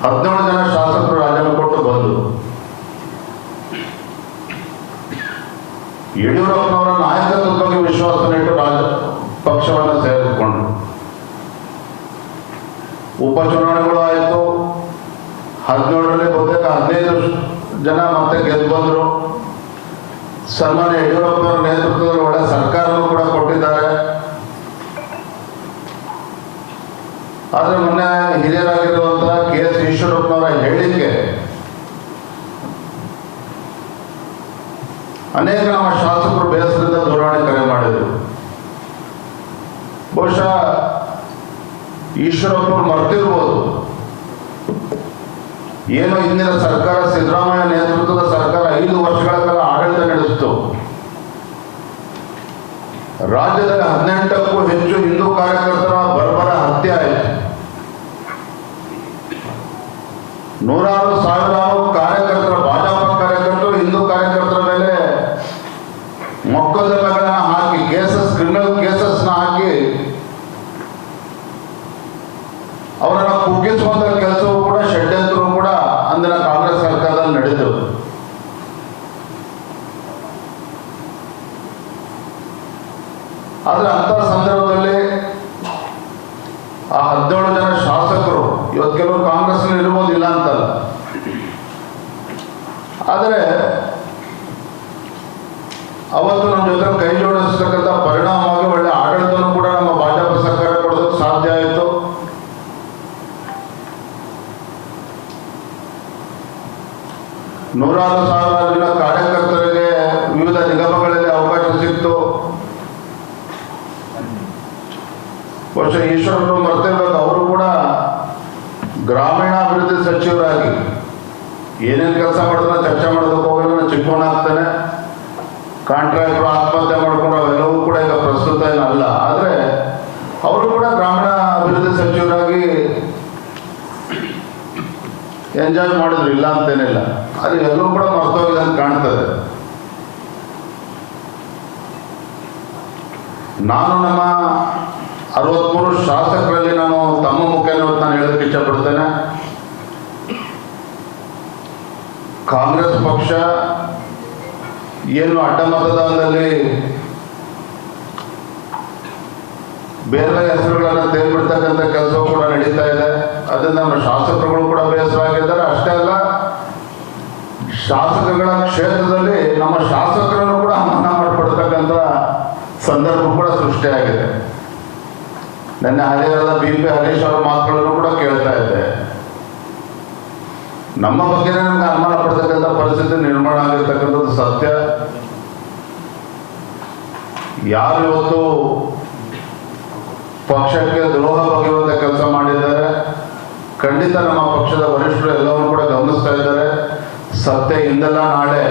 17 ಜನ ಶಾಸಕರು ರಾಜೀನಾಮೆ ಕೊಟ್ಟು ಬಂದರು. ಯಡಿಯೂರಪ್ಪನವರ ನಾಯಕತ್ವದ ಬಗ್ಗೆ ವಿಶ್ವಾಸನಿಟ್ಟು ಪಕ್ಷವನ್ನು ಸೇರಿಸಿಕೊಂಡ್ರು. ಉಪಚುನಾವಣೆಗಳು ಆಯಿತು. 17ರಲ್ಲಿ ಬಹುತೇಕ 15 ಜನ ಮತ್ತೆ ಗೆದ್ದು ಬಂದರು. ಸನ್ಮಾನ್ಯ ಯಡಿಯೂರಪ್ಪನವರ ನೇತೃತ್ವದಲ್ಲಿ ಒಳ್ಳೆ ಸರ್ಕಾರವನ್ನು ಕೂಡ ಕೊಟ್ಟಿದ್ದಾರೆ. ಆದರೆ ಮೊನ್ನೆ ಹಿರಿಯರಾಗಿರುವಂತಹ KS ಈಶ್ವರಪ್ಪನವರ ಹೇಳಿಕೆ ಅನೇಕ ನಮ್ಮ ಶಾಸಕರು ಬೇಸರದಿಂದ ದೂರವಾಣಿ ಕರೆ ಮಾಡಿದರು. ಬಹುಶಃ ಈಶ್ವರಪ್ಪನವರು ಮರ್ತಿರ್ಬೋದು, ಏನು ಹಿಂದಿನ ಸರ್ಕಾರ ಸಿದ್ದರಾಮಯ್ಯ ನೇತೃತ್ವದ ಸರ್ಕಾರ 5 ವರ್ಷಗಳ ಕಾಲ ಆಡಳಿತ ನಡೆಸಿತು. ರಾಜ್ಯದಲ್ಲಿ 18ಕ್ಕೂ ಹೆಚ್ಚು ಹಿಂದೂ ಕಾರ್ಯಕರ್ತರ ಬರ್ಬರ ಹತ್ಯೆ ಆಯಿತು. ನೂರಾರು ಸಾವಿರಾರು ಕಾರ್ಯಕರ್ತರ, ಭಾಜಪ ಕಾರ್ಯಕರ್ತರು ಹಿಂದೂ ಕಾರ್ಯಕರ್ತರ ಮೇಲೆ ಮೊಕದ್ದಮೆಗಳನ್ನ ಹಾಕಿ ಕ್ರಿಮಿನಲ್ ಕೇಸಸ್ನ ಹಾಕಿ ಅವರನ್ನು ಕುಗ್ಗಿಸುವಂತ ಕೆಲಸವೂ ಕೂಡ ಷಡ್ಯಂತ್ರವೂ ಕೂಡ ಅಂದಿನ ಕಾಂಗ್ರೆಸ್ ಸರ್ಕಾರದಲ್ಲಿ ನಡೆಯಿತು. ಆದ್ರೆ ಅಂತ ಸಂದರ್ಭದಲ್ಲಿ ಆ 17 ಜನ ಶಾಸಕರು, ಇವತ್ತು ಕೆಲವರು ಕಾಂಗ್ರೆಸ್ ಇರ್ಬೋದಿಲ್ಲ ಅಂತಲ್ಲ, ಆದರೆ ಅವತ್ತು ನಮ್ಮ ಜೊತೆ ಕೈ ಜೋಡಿಸ್ತಕ್ಕಂಥ ಪರಿಣಾಮವಾಗಿ ಒಳ್ಳೆ ಆಡಳಿತವನ್ನು ಕೂಡ ನಮ್ಮ ಭಾಜಪ ಸರ್ಕಾರ ಕೊಡೋದಕ್ಕೆ ಸಾಧ್ಯ ಆಯಿತು. ನೂರಾರು ಸಾವಿರಾರು ಜನ ಕಾರ್ಯಕರ್ತರಿಗೆ ವಿವಿಧ ನಿಗಮಗಳಲ್ಲಿ ಅವಕಾಶ ಸಿಕ್ತು. ಬಹುಶಃ ಈಶ್ವರರು ಮರ್ತಿರ್ಬೇಕು, ಅವರು ಕೂಡ ಗ್ರಾಮೀಣಾಭಿವೃದ್ಧಿ ಸಚಿವರಾಗಿ ಏನೇನು ಕೆಲಸ ಮಾಡಿದ್ರೆ ಚರ್ಚೆ ಮಾಡೋದಕ್ಕೆ ಹೋಗಲ್ಲ, ನಾನು ಚಿಕ್ಕವನಾಗ್ತಾನೆ, ಕಾಂಟ್ರಾಕ್ಟರ್ ಆತ್ಮಹತ್ಯೆ ಮಾಡ್ಕೊಂಡು ಅವೆಲ್ಲವೂ ಕೂಡ ಈಗ ಪ್ರಸ್ತುತ ಏನಲ್ಲ. ಆದರೆ ಅವರು ಕೂಡ ಗ್ರಾಮೀಣ ಅಭಿವೃದ್ಧಿ ಸಚಿವರಾಗಿ ಎಂಜಾಯ್ ಮಾಡಿದ್ರು, ಇಲ್ಲ ಅಂತೇನಿಲ್ಲ. ಅದು ಎಲ್ಲವೂ ಕೂಡ ಮರ್ತೋಗಿದೆ ಅಂತ ಕಾಣ್ತದೆ. ನಾನು ನಮ್ಮ 63 ಶಾಸಕರಲ್ಲಿ ನಾನು ತಮ್ಮ ಮುಖೇನ ನಾನು ಹೇಳೋದಕ್ಕೆ ಇಷ್ಟಪಡ್ತೇನೆ. ಕಾಂಗ್ರೆಸ್ ಪಕ್ಷ ಏನು ಅಡ್ಡ ಮತದಾನದಲ್ಲಿ ಬೇರೆ ಹೆಸರುಗಳನ್ನು ತೇಲ್ಬಿಡ್ತಕ್ಕಂಥ ಕೆಲಸವೂ ಕೂಡ ನಡೀತಾ ಇದೆ. ಅದರಿಂದ ನಮ್ಮ ಶಾಸಕರುಗಳು ಕೂಡ ಬೇಸರವಾಗಿದ್ದಾರೆ. ಅಷ್ಟೇ ಅಲ್ಲ, ಶಾಸಕಗಳ ಕ್ಷೇತ್ರದಲ್ಲಿ ನಮ್ಮ ಶಾಸಕರನ್ನು ಕೂಡ ಅವಮಾನ ಮಾಡಿಕೊಡ್ತಕ್ಕಂಥ ಸಂದರ್ಭ ಕೂಡ ಸೃಷ್ಟಿಯಾಗಿದೆ. ನನ್ನ ಹರಿಹರದ BP ಹರೀಶ್ ಅವರ ಮಾತುಗಳನ್ನು ಕೂಡ ಕೇಳ್ತಾ ಇದ್ದೆ. ನಮ್ಮ ಬಗ್ಗೆನೇ ನಮ್ಗೆ ಅನುಮಾನ ಪಡ್ತಕ್ಕಂಥ ಪರಿಸ್ಥಿತಿ ನಿರ್ಮಾಣ ಆಗಿರ್ತಕ್ಕಂಥದ್ದು ಸತ್ಯ. ಯಾರು ಇವತ್ತು ಪಕ್ಷಕ್ಕೆ ದ್ರೋಹ ಬಗೆಯುವಂತ ಕೆಲಸ ಮಾಡಿದ್ದಾರೆ, ಖಂಡಿತ ನಮ್ಮ ಪಕ್ಷದ ವರಿಷ್ಠರು ಎಲ್ಲವನ್ನೂ ಕೂಡ ಗಮನಿಸ್ತಾ ಇದ್ದಾರೆ. ಸತ್ಯ ಇಂದಲ್ಲ ನಾಳೆ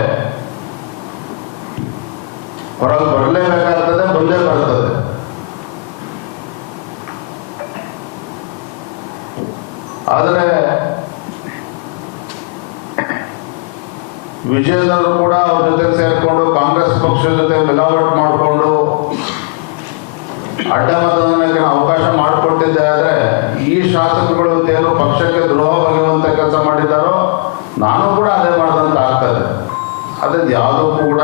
ಹೊರಗೆ ಬರಲೇಬೇಕಾಗ್ತದೆ, ಬಂದೇ ಬರ್ತದೆ. ಆದರೆ ವಿಜಯದವರು ಕೂಡ ಅವ್ರ ಜೊತೆ ಸೇರಿಕೊಂಡು ಕಾಂಗ್ರೆಸ್ ಪಕ್ಷದ ಜೊತೆ ಮಿಲಾವಟ್ ಮಾಡಿಕೊಂಡು ಅಡ್ಡ ಮತದಾನಕ್ಕೆ ಅವಕಾಶ ಮಾಡಿಕೊಟ್ಟಿದ್ದೆ. ಆದರೆ ಈ ಶಾಸಕರುಗಳು ಏನು ಪಕ್ಷಕ್ಕೆ ದ್ರೋಹ ಬಗೆಯುವಂತ ಕೆಲಸ ಮಾಡಿದ್ದಾರೋ ನಾನು ಕೂಡ ಅದೇ ಮಾಡಿದಂತ ಆಗ್ತದೆ. ಅದೇ ಯಾವುದೂ ಕೂಡ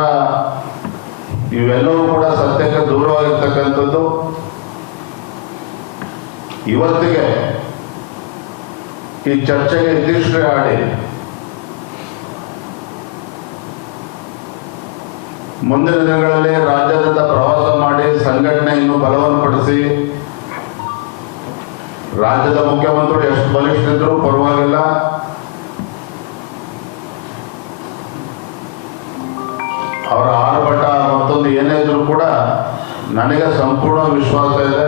ಇವೆಲ್ಲವೂ ಕೂಡ ಸತ್ಯಕ್ಕೆ ದೂರವಾಗಿರ್ತಕ್ಕಂಥದ್ದು. ಇವತ್ತಿಗೆ ಈ ಚರ್ಚೆಗೆ ಇತಿಶ್ರೀ ಆಡಿ ಮುಂದಿನ ದಿನಗಳಲ್ಲಿ ರಾಜ್ಯಾದ್ಯಂತ ಪ್ರವಾಸ ಮಾಡಿ ಸಂಘಟನೆ ಇನ್ನೂ ಬಲವನ್ನು ಪಡಿಸಿ, ರಾಜ್ಯದ ಮುಖ್ಯಮಂತ್ರಿಗಳು ಎಷ್ಟು ಬಲಿಷ್ಠಿದ್ರು ಪರವಾಗಿಲ್ಲ, ಅವರ ಆರ್ಭಟ ಮತ್ತೊಂದು ಏನೇ ಇದ್ರೂ ಕೂಡ ನನಗೆ ಸಂಪೂರ್ಣ ವಿಶ್ವಾಸ ಇದೆ.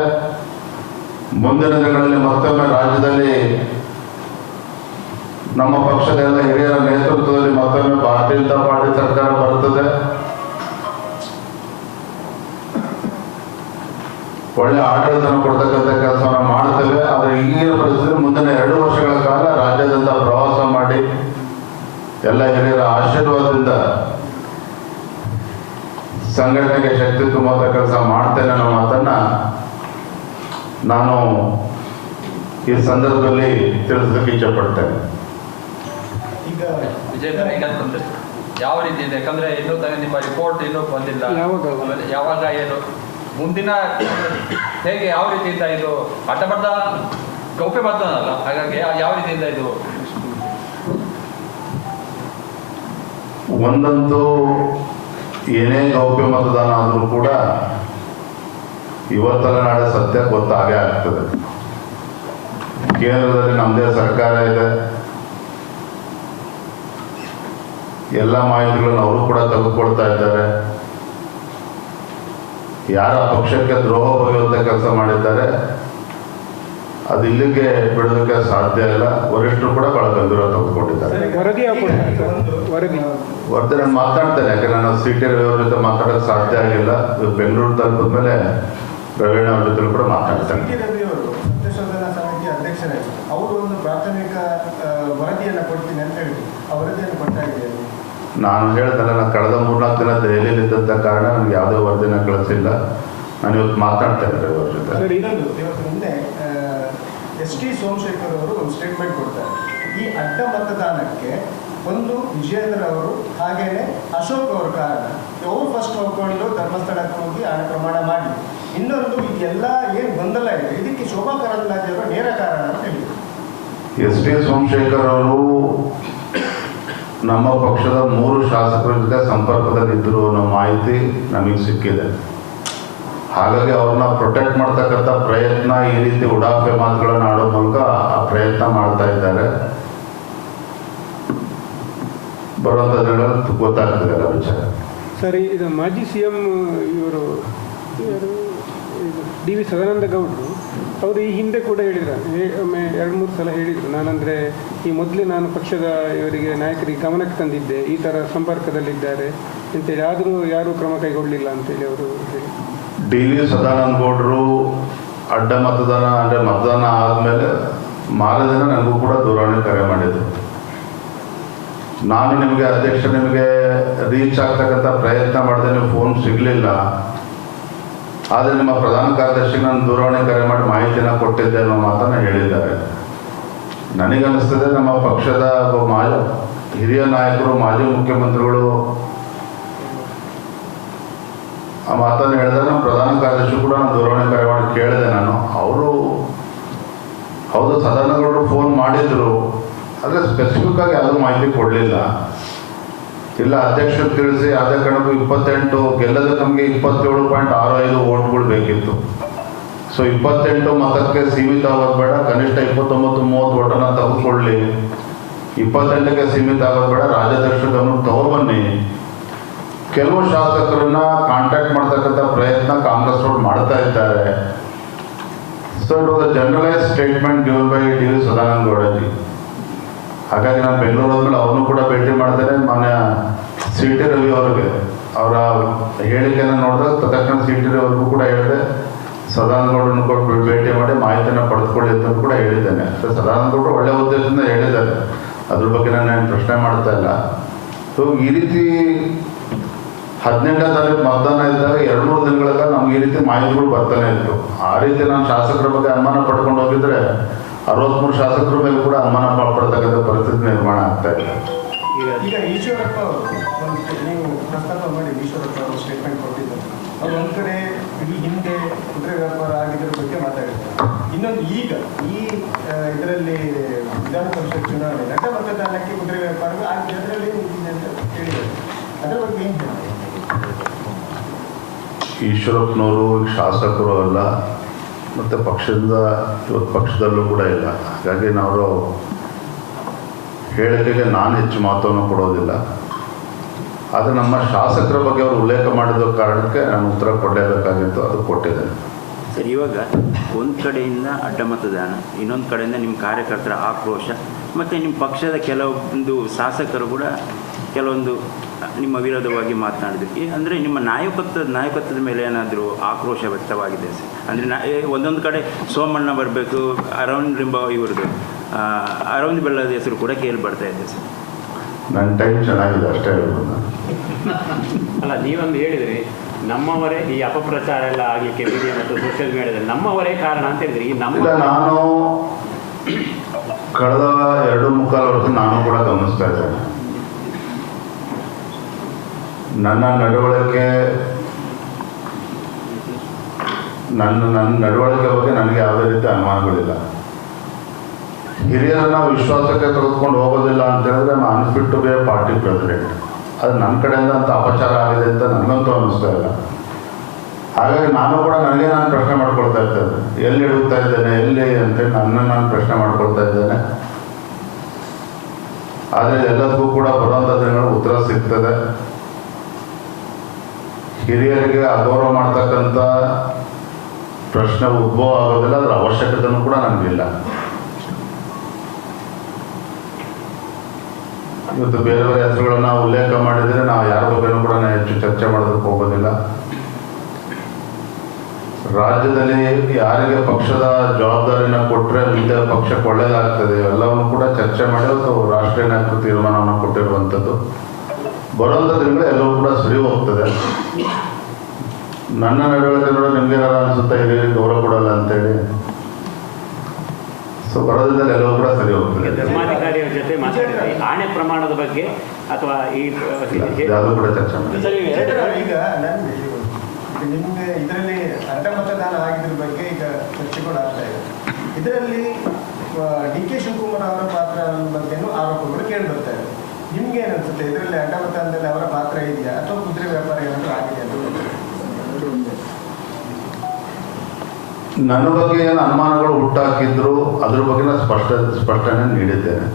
ಮುಂದಿನ ದಿನಗಳಲ್ಲಿ ಮತ್ತೊಮ್ಮೆ ರಾಜ್ಯದಲ್ಲಿ ನಮ್ಮ ಪಕ್ಷದ ಎಲ್ಲ ಹಿರಿಯರ ನೇತೃತ್ವದಲ್ಲಿ ಮತ್ತೊಮ್ಮೆ ಭಾರತೀಯ ಜನತಾ ಪಾರ್ಟಿ ಸರ್ಕಾರ ಬರುತ್ತದೆ. ಒಳ್ಳೆ ಆಡಳಿತ ಕೊಡ್ತಕ್ಕಂಥ ಕೆಲಸವನ್ನು ಮಾಡ್ತೇವೆ. ಆದರೆ ಈಗಿನ ಪರಿಸ್ಥಿತಿ ಮುಂದಿನ 2 ವರ್ಷಗಳ ಕಾಲ ರಾಜ್ಯಾದ್ಯಂತ ಪ್ರವಾಸ ಮಾಡಿ ಎಲ್ಲ ಹಿರಿಯರ ಆಶೀರ್ವಾದದಿಂದ ಸಂಘಟನೆಗೆ ಶಕ್ತಿ ತುಂಬುವಂಥ ಕೆಲಸ ಮಾಡ್ತೇನೆ ಅನ್ನೋ ಮಾತನ್ನ ನಾನು ಈ ಸಂದರ್ಭದಲ್ಲಿ ತಿಳಿಸೋದಕ್ಕೆ ಇಚ್ಛಪಡ್ತೇನೆ. ವಿಜಯ್ ಈಗ ಯಾವ ರೀತಿ ಇದೆ? ಯಾಕಂದ್ರೆ ಇನ್ನೂ ನಿಮ್ಮ ರಿಪೋರ್ಟ್ ಇನ್ನೂ ಬಂದಿಲ್ಲ. ಯಾವಾಗ ಏನು ಮುಂದಿನ ಹೇಗೆ ಯಾವ ರೀತಿಯಿಂದ ಇದು ಅಡ್ಡಬಡ್ಡ ಗೌಪ್ಯ ಮತದಾನ ಅಲ್ಲ, ಹಾಗಾಗಿ ಯಾವ ರೀತಿಯಿಂದ ಇದು ಒಂದಂತೂ ಏನೇ ಗೌಪ್ಯ ಮತದಾನ ಆದರೂ ಕೂಡ ಇವತ್ತಲ್ಲ ನಾಳೆ ಸತ್ಯ ಗೊತ್ತಾಗೇ ಆಗ್ತದೆ. ಕೇಂದ್ರದಲ್ಲಿ ನಮ್ಮದೇ ಸರ್ಕಾರ ಇದೆ, ಎಲ್ಲ ಮಾಹಿತಿಗಳನ್ನು ಅವರು ಕೂಡ ತೆಗೆದುಕೊಳ್ತಾ ಇದ್ದಾರೆ. ಯಾರ ಪಕ್ಷಕ್ಕೆ ದ್ರೋಹ ಬಗೆಯುವಂತ ಕೆಲಸ ಮಾಡಿದ್ದಾರೆ ಅದು ಇಲ್ಲಿಗೆ ಬಿಡೋದಕ್ಕೆ ಸಾಧ್ಯ ಇಲ್ಲ. ವರಿಷ್ಠರು ಕೂಡ ಬಹಳ ಗಂಭೀರ ತೆಗೆದುಕೊಂಡಿದ್ದಾರೆ. ವರದಿ ನಾನು ಮಾತಾಡ್ತೇನೆ, ಯಾಕಂದ್ರೆ ನಾನು CT ರವಿ ಅವ್ರ ಜೊತೆ ಮಾತಾಡೋಕೆ ಸಾಧ್ಯ ಆಗಿಲ್ಲ. ಬೆಂಗಳೂರು ತಲುಪಿದ ಮೇಲೆ ಪ್ರವೀಣ್ ಅವ್ರ ಜೊತೆ ಕೂಡ ಮಾತಾಡ್ತೇನೆ. CT ರವಿ ಅವರು ಸತ್ಯಶೋಧನಾ ಸಮಿತಿ ಅಧ್ಯಕ್ಷರಾಗಿ ಅವರು ಒಂದು ಪ್ರಾಥಮಿಕ ವರದಿಯನ್ನು ಕೊಡ್ತೀನಿ ಅಂತ ಹೇಳಿದ್ರು. ಆ ವರದಿಯನ್ನು ಕೊಟ್ಟಾಗಿದೆ. ನಾನು ಹೇಳ್ದಲ್ಲ, ನಾನು ಕಳೆದ 3-4 ದಿನ ದೆಹಲಿಯಲ್ಲಿ ಇದ್ದಂಥ ಕಾರಣ ನನಗೆ ಯಾವುದೇ ವರದಿನ ಕಳಿಸಿಲ್ಲ. ನಾನು ಇವತ್ತು ಮಾತಾಡ್ತೇನೆ ಅವ್ರ ಜೊತೆ. ಇನ್ನೊಂದು ಇವತ್ತು ಮುಂದೆ ST ಸೋಮಶೇಖರ್ ಅವರು ಒಂದು ಸ್ಟೇಟ್ಮೆಂಟ್ ಕೊಡ್ತಾರೆ. ಈ ಅಡ್ಡ ಮತದಾನಕ್ಕೆ ಒಂದು ವಿಜಯೇಂದ್ರ ಅವರು ಹಾಗೇನೆ ಅಶೋಕ್ ಅವರ ಕಾರಣ. ಅವರು ಫಸ್ಟ್ ಹೋಗ್ಕೊಂಡು ಧರ್ಮಸ್ಥಳಕ್ಕೆ ಹೋಗಿ ಹಣ ಪ್ರಮಾಣ ಮಾಡಿ. ಇನ್ನೊಂದು ಇದೆಲ್ಲ ಏನು ಗೊಂದಲ ಇದೆ, ಇದಕ್ಕೆ ಶೋಭಾ ಕರಂದ್ಲಾಜೆ ಅವರು ನೇರ ಕಾರಣ ಅಂತ ಹೇಳಿದರು. ST ಸೋಮಶೇಖರ್ ಅವರು ನಮ್ಮ ಪಕ್ಷದ 3 ಶಾಸಕರ ಜೊತೆ ಸಂಪರ್ಕದಲ್ಲಿದ್ದರು ಅನ್ನೋ ಮಾಹಿತಿ ನಮಗೆ ಸಿಕ್ಕಿದೆ. ಹಾಗಾಗಿ ಅವ್ರನ್ನ ಪ್ರೊಟೆಕ್ಟ್ ಮಾಡ್ತಕ್ಕಂಥ ಪ್ರಯತ್ನ, ಈ ರೀತಿ ಉಡಾಫೆ ಮಾತುಗಳನ್ನು ಆಡೋ ಮೂಲಕ ಆ ಪ್ರಯತ್ನ ಮಾಡ್ತಾ ಇದ್ದಾರೆ. ಬರುವಂಥ ದಿನಗಳಲ್ಲಿ ಗೊತ್ತಾಗ್ತದೆ ಎಲ್ಲ ವಿಚಾರ. ಸರಿ, ಇದು ಮಾಜಿ CM ಇವರು DV ಸದಾನಂದ ಗೌಡರು ಅವರು ಈ ಹಿಂದೆ ಕೂಡ ಹೇಳಿದ್ರು, ಒಮ್ಮೆ 2-3 ಸಲ ಹೇಳಿದರು. ನಾನಂದರೆ ಈ ಮೊದಲೇ ನಾನು ಪಕ್ಷದ ಇವರಿಗೆ ನಾಯಕರಿಗೆ ಗಮನಕ್ಕೆ ತಂದಿದ್ದೆ, ಈ ಥರ ಸಂಪರ್ಕದಲ್ಲಿದ್ದಾರೆ ಅಂತೇಳಿ, ಆದರೂ ಯಾರೂ ಕ್ರಮ ಕೈಗೊಳ್ಳಲಿಲ್ಲ ಅಂತೇಳಿ ಅವರು ಹೇಳಿ. DV ಸದಾನಂದ ಗೌಡರು ಅಡ್ಡ ಮತದಾನ ಅಂದರೆ ಮತದಾನ ಆದಮೇಲೆ ಮಾರದಿನ ನನಗೂ ಕೂಡ ದೂರವಾಣಿ ಕರೆ ಮಾಡಿದ್ರು. ನಾನು ನಿಮಗೆ ಅಧ್ಯಕ್ಷ, ನಿಮಗೆ ರೀಚ್ ಆಗ್ತಕ್ಕಂಥ ಪ್ರಯತ್ನ ಮಾಡಿದೆ, ನೀವು ಫೋನ್ ಸಿಗಲಿಲ್ಲ, ಆದರೆ ನಿಮ್ಮ ಪ್ರಧಾನ ಕಾರ್ಯದರ್ಶಿಗೆ ನಾನು ದೂರವಾಣಿ ಕರೆ ಮಾಡಿ ಮಾಹಿತಿನ ಕೊಟ್ಟಿದ್ದೆ ಅನ್ನೋ ಮಾತನ್ನು ಹೇಳಿದ್ದಾರೆ. ನನಗನ್ನಿಸ್ತದೆ ನಮ್ಮ ಪಕ್ಷದ ಹಿರಿಯ ನಾಯಕರು, ಮಾಜಿ ಮುಖ್ಯಮಂತ್ರಿಗಳು ಆ ಮಾತನ್ನು ಹೇಳಿದ್ರೆ ನಮ್ಮ ಪ್ರಧಾನ ಕಾರ್ಯದರ್ಶಿ ಕೂಡ ನಾನು ದೂರವಾಣಿ ಕರೆ ಮಾಡಿ ಕೇಳಿದೆ. ನಾನು ಅವರು ಹೌದು ಸದಾನಗೌಡರು ಫೋನ್ ಮಾಡಿದ್ರು, ಆದರೆ ಸ್ಪೆಸಿಫಿಕ್ ಆಗಿ ಯಾವುದೂ ಮಾಹಿತಿ ಕೊಡಲಿಲ್ಲ. ಇಲ್ಲ ಅಧ್ಯಕ್ಷರು ತಿಳಿಸಿ ಅದೇ ಕಾರಣಕ್ಕೂ 28 ಗೆಲ್ಲದೆ ನಮಗೆ 27.65 ವೋಟ್ಗಳು ಬೇಕಿತ್ತು. ಸೊ 28 ಮತಕ್ಕೆ ಸೀಮಿತ ಆಗೋದು ಬೇಡ, ಕನಿಷ್ಠ 29-30 ವೋಟನ್ನು ತೆಗೆದುಕೊಳ್ಳಿ. 28ಕ್ಕೆ ಸೀಮಿತ ಆಗೋದು ಬೇಡ, ರಾಜ್ಯಾಧ್ಯಕ್ಷರ ಗಮನಕ್ಕೆ ತಗೊಬನ್ನಿ. ಕೆಲವು ಶಾಸಕರನ್ನ ಕಾಂಟ್ಯಾಕ್ಟ್ ಮಾಡ್ತಕ್ಕಂಥ ಪ್ರಯತ್ನ ಕಾಂಗ್ರೆಸ್ ಅವರು ಮಾಡ್ತಾ ಇದ್ದಾರೆ. So it was a generalise statement given by DV Sadananda ಗೌಡಜಿ. ಹಾಗಾಗಿ ನಾನು ಬೆಂಗಳೂರು ಹೋದ್ಮೇಲೆ ಅವ್ರನ್ನೂ ಕೂಡ ಭೇಟಿ ಮಾಡ್ತೇನೆ. ಮಾನ್ಯ CT ರವಿ ಅವ್ರಿಗೆ ಅವರ ಹೇಳಿಕೆಯನ್ನು ನೋಡಿದಾಗ ತಕ್ಷಣ CT ರವಿ ಅವ್ರಿಗೂ ಕೂಡ ಹೇಳಿದೆ, ಸದಾನಂದ ಗೌಡರನ್ನು ಕೂಡ ಭೇಟಿ ಮಾಡಿ ಮಾಹಿತಿಯನ್ನು ಪಡೆದುಕೊಳ್ಳಿ ಅಂತ ಕೂಡ ಹೇಳಿದ್ದೇನೆ. ಸದಾನಂದ ಗೌಡರು ಒಳ್ಳೆಯ ಉದ್ದೇಶದಿಂದ ಹೇಳಿದ್ದಾರೆ, ಅದ್ರ ಬಗ್ಗೆ ನಾನು ಪ್ರಶ್ನೆ ಮಾಡ್ತಾ ಇಲ್ಲ. ಸೊ ಈ ರೀತಿ 18ನೇ ತಾರೀಕು ಮತದಾನ ಇದ್ದಾಗ 2-3 ದಿನಗಳ ನಮ್ಗೆ ಈ ರೀತಿ ಮಾಹಿತಿಗಳು ಬರ್ತಾನೆ ಇತ್ತು. ಆ ರೀತಿ ನಾನು ಶಾಸಕರ ಬಗ್ಗೆ ಅನುಮಾನ ಪಡ್ಕೊಂಡು ಹೋಗಿದ್ರೆ 63 ಶಾಸಕರ ಮೇಲೆ ಕೂಡ ಅನುಮಾನ ಪಡ್ತಕ್ಕಂಥ ಪರಿಸ್ಥಿತಿ ನಿರ್ಮಾಣ ಆಗ್ತಾ ಇದೆ. ಈಗ ಈಶ್ವರಪ್ಪ ಅವರು ನೀವು ಪ್ರಸ್ತಾಪ ಮಾಡಿ ಈಶ್ವರಪ್ಪ ಅವರು ಸ್ಟೇಟ್ಮೆಂಟ್ ಕೊಟ್ಟಿದ್ದಾರೆ. ಅವ್ರು ಒಂದು ಕಡೆ ಈ ಹಿಂದೆ ಕುದುರೆ ವ್ಯಾಪಾರ ಆಗಿದ್ರ ಬಗ್ಗೆ ಮಾತಾಡಿದ್ದಾರೆ. ಇನ್ನೊಂದು ಈಗ ಈ ಇದರಲ್ಲಿ ವಿಧಾನ ಪರಿಷತ್ ಚುನಾವಣೆ ನಟ ಮತದಾನಕ್ಕೆ ಕುದುರೆ ವ್ಯಾಪಾರ ಆಗಿದೆ, ಅದರಲ್ಲಿ ನಿಂತಿದೆ ಅಂತ ಹೇಳಿದ್ದಾರೆ. ಅದರ ಬಗ್ಗೆ ಏನು ಹೇಳ್ತಾರೆ? ಈಶ್ವರಪ್ಪನವರು ಶಾಸಕರು ಅಲ್ಲ, ಮತ್ತು ಪಕ್ಷದಿಂದ ಇವತ್ತು ಪಕ್ಷದಲ್ಲೂ ಕೂಡ ಇಲ್ಲ. ಹಾಗಾಗಿ ನಾವು ಹೇಳಿಕೆಗೆ ನಾನು ಹೆಚ್ಚು ಮಹತ್ವವನ್ನು ಕೊಡೋದಿಲ್ಲ. ಆದರೆ ನಮ್ಮ ಶಾಸಕರ ಬಗ್ಗೆ ಅವರು ಉಲ್ಲೇಖ ಮಾಡಿದ ಕಾರಣಕ್ಕೆ ನಾನು ಉತ್ತರ ಕೊಡಲೇಬೇಕಾಗಿತ್ತು, ಅದು ಕೊಟ್ಟಿದ್ದೇನೆ. ಸರ್, ಇವಾಗ ಒಂದು ಕಡೆಯಿಂದ ಅಡ್ಡ ಮತದಾನ, ಇನ್ನೊಂದು ಕಡೆಯಿಂದ ನಿಮ್ಮ ಕಾರ್ಯಕರ್ತರ ಆಕ್ರೋಶ, ಮತ್ತು ನಿಮ್ಮ ಪಕ್ಷದ ಕೆಲವೊಂದು ಶಾಸಕರು ಕೂಡ ಕೆಲವೊಂದು ನಿಮ್ಮ ವಿರೋಧವಾಗಿ ಮಾತನಾಡಿದ್ರು. ಅಂದರೆ ನಿಮ್ಮ ನಾಯಕತ್ವದ ಮೇಲೆ ಏನಾದರೂ ಆಕ್ರೋಶ ವ್ಯಕ್ತವಾಗಿದೆ ಸರ್? ಅಂದರೆ ಒಂದೊಂದು ಕಡೆ ಸೋಮಣ್ಣ ಬರಬೇಕು, ಅರವಿಂದ್ ಇವ್ರದ್ದು ಅರವಿಂದ್ ಬೆಲ್ಲದ ಹೆಸರು ಕೂಡ ಕೇಳಿ ಬರ್ತಾ ಇದೆ ಸರ್. ನನ್ನ ಟೈಮ್ ಚೆನ್ನಾಗಿದೆ ಅಷ್ಟೇ ಹೇಳ್ಬೋದು. ಅಲ್ಲ, ನೀವೊಂದು ಹೇಳಿದ್ರಿ ನಮ್ಮವರೇ ಈ ಅಪಪ್ರಚಾರ ಎಲ್ಲ ಆಗಲಿಕ್ಕೆ ಮೀಡಿಯಾ ಮತ್ತು ಸೋಷಿಯಲ್ ಮೀಡಿಯಾದಲ್ಲಿ ನಮ್ಮವರೇ ಕಾರಣ ಅಂತ ಹೇಳಿದ್ರಿ. ಈ ನಾನು ಕಳೆದ 2.25 ವರ್ಷ ನಾನು ಕೂಡ ಗಮನಿಸ್ತಾ ಇದ್ದೇನೆ. ನನ್ನ ನಡವಳಿಕೆ ಬಗ್ಗೆ ನನಗೆ ಯಾವುದೇ ರೀತಿ ಅನುಮಾನಗಳಿಲ್ಲ. ಹಿರಿಯರನ್ನ ವಿಶ್ವಾಸಕ್ಕೆ ತೆಗೆದುಕೊಂಡು ಹೋಗೋದಿಲ್ಲ ಅಂತ ಹೇಳಿದ್ರೆ ನಾನು unfit to be a party president. ಅದು ನನ್ನ ಕಡೆಯಿಂದ ಅಂತ ಅಪಚಾರ ಆಗಿದೆ ಅಂತ ನನಗಂತೂ ಅನ್ನಿಸ್ತಾ ಇಲ್ಲ. ಹಾಗಾಗಿ ನಾನು ಕೂಡ ನನಗೆ ನಾನು ಪ್ರಶ್ನೆ ಮಾಡ್ಕೊಳ್ತಾ ಇದ್ದೇನೆ, ಎಲ್ಲಿ ಹಿಡುತ್ತಾ ಇದ್ದೇನೆ, ಎಲ್ಲಿ ಅಂತೇಳಿ ನಾನು ಪ್ರಶ್ನೆ ಮಾಡ್ಕೊಳ್ತಾ ಇದ್ದೇನೆ. ಆದರೆ ಎಲ್ಲದಕ್ಕೂ ಕೂಡ ಬರುವಂಥ ದಿನಗಳು ಉತ್ತರ ಸಿಗ್ತದೆ. ಹಿರಿಯರಿಗೆ ಅಗೌರವ ಮಾಡ್ತಕ್ಕಂಥ ಪ್ರಶ್ನೆ ಉದ್ಭವ ಆಗೋದಿಲ್ಲ, ಅದರ ಅವಶ್ಯಕತೆಯೂ ಕೂಡ ನನಗಿಲ್ಲ. ಇವತ್ತು ಬೇರೆ ಬೇರೆ ಹೆಸರುಗಳನ್ನ ಉಲ್ಲೇಖ ಮಾಡಿದರೆ ನಾವು ಯಾರ ಬಗ್ಗೆನೂ ಕೂಡ ಹೆಚ್ಚು ಚರ್ಚೆ ಮಾಡೋದಕ್ಕೆ ಹೋಗೋದಿಲ್ಲ. ರಾಜ್ಯದಲ್ಲಿ ಯಾರಿಗೆ ಪಕ್ಷದ ಜವಾಬ್ದಾರಿನ ಕೊಟ್ಟರೆ ಮುಂದೆ ಪಕ್ಷಕ್ಕೆ ಒಳ್ಳೇದಾಗ್ತದೆ ಎಲ್ಲವನ್ನು ಕೂಡ ಚರ್ಚೆ ಮಾಡಿ ಅದು ರಾಷ್ಟ್ರೀಯ ನಾಯಕರು ತೀರ್ಮಾನವನ್ನು ಕೊಟ್ಟಿರುವಂಥದ್ದು. ಬರುವಂಥ ದಿನಗಳು ಎಲ್ಲವೂ ಕೂಡ ಸರಿ ಹೋಗ್ತದೆ. ನನ್ನ ನಡವಳಿಕೆ ನೋಡೋ ನಿಮ್ಗೆ ಅನಿಸುತ್ತಾ ಹಿರಿಯರಿಗೆ ಗೌರವ ಕೊಡಲ್ಲ ಅಂತೇಳಿ. ಸೊ ಬರೋದ್ರಿಂದ ಎಲ್ಲವೂ ಕೂಡ ಸರಿ ಹೋಗ್ತದೆ. ಧರ್ಮಾಧಿಕಾರಿಯವರ ಜೊತೆ ಮಾತಾಡಿದ್ರಿ ಆಣೆ ಪ್ರಮಾಣದ ಬಗ್ಗೆ ಅಥವಾ ಈ ಯಾವುದು ಕೂಡ ಚರ್ಚೆ ಮಾಡಿ. ಈಗ ನಿಮಗೆ ಇದರಲ್ಲಿ ಅಡ್ಡ ಮತದಾನ ಆಗಿದ್ರ ಬಗ್ಗೆ ಈಗ ಚರ್ಚೆಗಳು ಆಗ್ತಾ ಇದೆ. ಇದರಲ್ಲಿ DK ಶಿವಕುಮಾರ್ ಅವರ ಪಾತ್ರ ಬಗ್ಗೆನೂ ಆರೋಪಗಳು ಕೇಳಿ ಬರ್ತಾ ಇದೆ. ನಿಮ್ಗೆ ಏನನ್ಸುತ್ತೆ, ಇದರಲ್ಲಿ ಅಡ್ಡ ಮತದಾನದಲ್ಲಿ ಅವರ ಪಾತ್ರ ಇದೆಯಾ ಅಥವಾ ಕುದುರೆ ವ್ಯಾಪಾರ ಏನಾದರೂ ಆಗಿದೆ ಅಂತ? ನನ್ನ ಬಗ್ಗೆ ಏನು ಅನುಮಾನಗಳು ಹುಟ್ಟಾಕಿದ್ರು ಅದ್ರ ಬಗ್ಗೆ ನಾನು ಸ್ಪಷ್ಟನೆ ನೀಡಿದ್ದೇನೆ.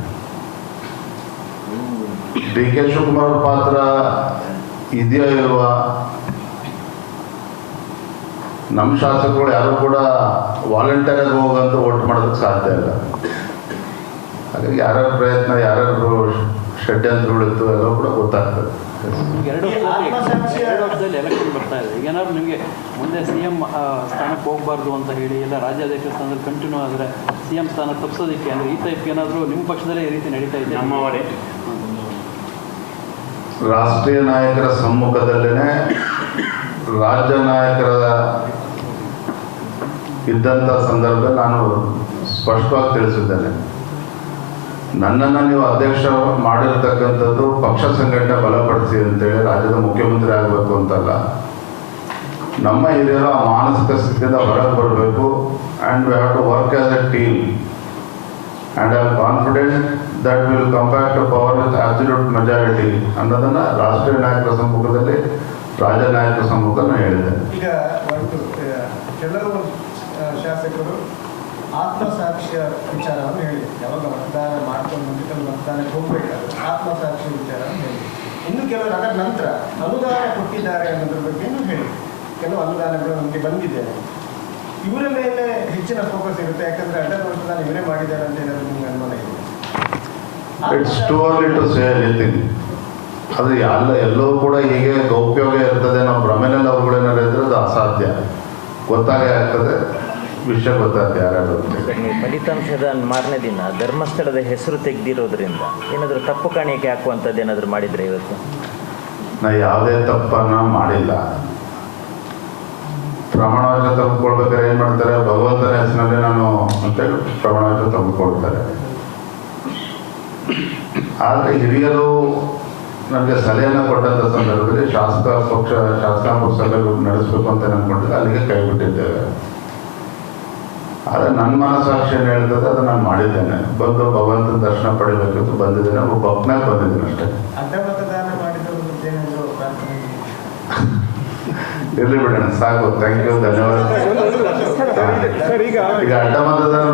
DK ಶಿವಕುಮಾರ್ ಅವ್ರ ಪಾತ್ರ ಇದೆಯಾ ಇಲ್ವಾ ನಮ್ಮ ಶಾಸಕರು ಯಾರು ಕೂಡ ವಾಲಂಟಿಯರಾಗಿ ಹೋಗಂತ ವೋಟ್ ಮಾಡೋದಕ್ಕೆ ಸಾಧ್ಯ ಇಲ್ಲ. ಹಾಗಾಗಿ ಯಾರ್ಯಾರ ಪ್ರಯತ್ನ, ಯಾರ್ಯಾರು ಷಡ್ಯಂತ್ರಗಳಿತ್ತು ಎಲ್ಲ ಕೂಡ ಗೊತ್ತಾಗ್ತದೆ. ಎರಡು ವರ್ಷದಲ್ಲಿ ಎಲೆಕ್ಷನ್ ಬರ್ತಾ ಇದೆ. ಈಗ ಏನಾದ್ರು ನಿಮಗೆ ಮುಂದೆ CM ಸ್ಥಾನಕ್ಕೆ ಹೋಗಬಾರ್ದು ಅಂತ ಹೇಳಿ ಎಲ್ಲ ರಾಜ್ಯಾಧ್ಯಕ್ಷ ಸ್ಥಾನದಲ್ಲಿ ಕಂಟಿನ್ಯೂ ಆದರೆ CM ಸ್ಥಾನ ತಪ್ಪಿಸೋದಕ್ಕೆ ಅಂದರೆ ಈ ಟೈಪ್ ಏನಾದರೂ ನಿಮ್ಮ ಪಕ್ಷದಲ್ಲೇ ಈ ರೀತಿ ನಡೀತಾ ಇದೆ? ನಮ್ಮವರೇ ರಾಷ್ಟ್ರೀಯ ನಾಯಕರ ಸಮ್ಮುಖದಲ್ಲೇ ರಾಜ್ಯ ನಾಯಕರ ಇದ್ದಂಥ ಸಂದರ್ಭ ನಾನು ಸ್ಪಷ್ಟವಾಗಿ ತಿಳಿಸಿದ್ದೇನೆ. ನನ್ನನ್ನು ನೀವು ಅಧ್ಯಕ್ಷ ಮಾಡಿರ್ತಕ್ಕಂಥದ್ದು ಪಕ್ಷ ಸಂಘಟನೆ ಬಲಪಡಿಸಿ ಅಂತೇಳಿ ರಾಜ್ಯದ ಮುಖ್ಯಮಂತ್ರಿ ಆಗಬೇಕು ಅಂತಲ್ಲ. ನಮ್ಮ ಹಿರಿಯರು ಆ ಮಾನಸಿಕ ಸ್ಥಿತಿಯಿಂದ ಹೊರಗೆ ಬರಬೇಕು. And we have to work as a team. And I am confident that will come back to power with absolute majority ಅನ್ನೋದನ್ನು ರಾಷ್ಟ್ರೀಯ ನಾಯಕರ ಸಮ್ಮುಖದಲ್ಲಿ, ರಾಜ್ಯ ನಾಯಕರ ಸಮ್ಮುಖದಲ್ಲಿ ಹೇಳಿದೆ. ಈಗ ಒಂದು ಕೆಲವು ಶಾಸಕರು ಆತ್ಮಸಾಕ್ಷ್ಯ ವಿಚಾರವನ್ನು ಹೇಳಿ, ಯಾವಾಗ ಮತದಾನ ಮಾಡ್ಕೊಂಡು ಮುಂಚಿತಲ್ಲಿ ಮತದಾನಕ್ಕೆ ಹೋಗ್ಬೇಕಾದ್ರೆ ಆತ್ಮಸಾಕ್ಷಿ ವಿಚಾರವನ್ನು ಹೇಳಿ. ಇನ್ನು ಕೆಲವರು ಅದರ ನಂತರ ಅನುದಾನ ಕೊಟ್ಟಿದ್ದಾರೆ ಅನ್ನೋದ್ರ ಬಗ್ಗೆನೂ ಹೇಳಿ. ಕೆಲವು ಅನುದಾನಗಳು ನಮಗೆ ಬಂದಿದೆ, ಇವರ ಮೇಲೆ ಹೆಚ್ಚಿನ ಫೋಕಸ್ ಇರುತ್ತೆ. ಯಾಕಂದ್ರೆ ಅಡ್ಡ ಮತದಾನ ಇವರೇ ಮಾಡಿದ್ದಾರೆ ಅಂತ ಏನಾದ್ರು ನಿಮ್ಗೆ ಅನುಮಾನ ಇದೆ? It's too early to say anything. ಅದು ಎಲ್ಲವೂ ಕೂಡ ಹೀಗೆ ಗೌಪ್ಯವಾಗಿ ಇರ್ತದೆ, ನಾವು ಭ್ರಮೆನಲ್ಲಿ ಅವ್ರುಗಳೇನಾರು ಇದ್ರೆ ಅದು ಅಸಾಧ್ಯ. ಗೊತ್ತಾಗೇ ಆಗ್ತದೆ, ವಿಷಯ ಗೊತ್ತಾಗ್ತದೆ ಯಾರ್ಯಾರು. ಫಲಿತಾಂಶದ ಮಾರನೇ ದಿನ ಧರ್ಮಸ್ಥಳದ ಹೆಸರು ತೆಗೆದಿರೋದ್ರಿಂದ ಏನಾದರೂ ತಪ್ಪು ಕಾಣಿಕೆ ಹಾಕುವಂಥದ್ದು ಏನಾದರೂ ಮಾಡಿದರೆ ಇವತ್ತು? ನಾ ಯಾವುದೇ ತಪ್ಪನ್ನು ಮಾಡಿಲ್ಲ. ಪ್ರಮಾಣವಚನ ತೆಗೆದುಕೊಳ್ಬೇಕಾದ್ರೆ ಏನು ಮಾಡ್ತಾರೆ, ಭಗವಂತನ ಹೆಸರಿನಲ್ಲಿ ನಾನು ಅಂತೇಳಿ ಪ್ರಮಾಣವಚನ ತೆಗೆದುಕೊಳ್ತಾರೆ. ಆದರೆ ಹಿರಿಯರು ನನಗೆ ಸಲಹೆಯನ್ನು ಕೊಟ್ಟಂಥ ಸಂದರ್ಭದಲ್ಲಿ ಶಾಸಕಾಂಗ ಸಭೆ ನಡೆಸಬೇಕು ಅಂತ ಅಂದ್ಕೊಂಡಿದ್ದೆ, ಅಲ್ಲಿಗೆ ಕೈ ಬಿಟ್ಟಿದ್ದೇವೆ. ಆದರೆ ನನ್ನ ಮನಸ್ಸಾಕ್ಷಿ ಏನು ಹೇಳ್ತದೆ ಅದು ನಾನು ಮಾಡಿದ್ದೇನೆ. ಬಂದು ಭಗವಂತನ ದರ್ಶನ ಪಡಿಬೇಕಿತ್ತು, ಬಂದಿದ್ದೇನೆ. ಒಬ್ಬ ಭಕ್ತನಾಗಿ ಬಂದಿದ್ದೇನೆ ಅಷ್ಟೇ. ಅಡ್ಡ ಮತದಾನ ಮಾಡಿದವರು ಏನಾದರೂ ಪ್ರಾರ್ಥನೆ ಇರಲಿ ಬಿಡೋಣ, ಸಾಕು. ಥ್ಯಾಂಕ್ ಯು, ಧನ್ಯವಾದ. ಸರ್, ಈಗ ಈಗ ಅಡ್ಡ ಮತದಾನ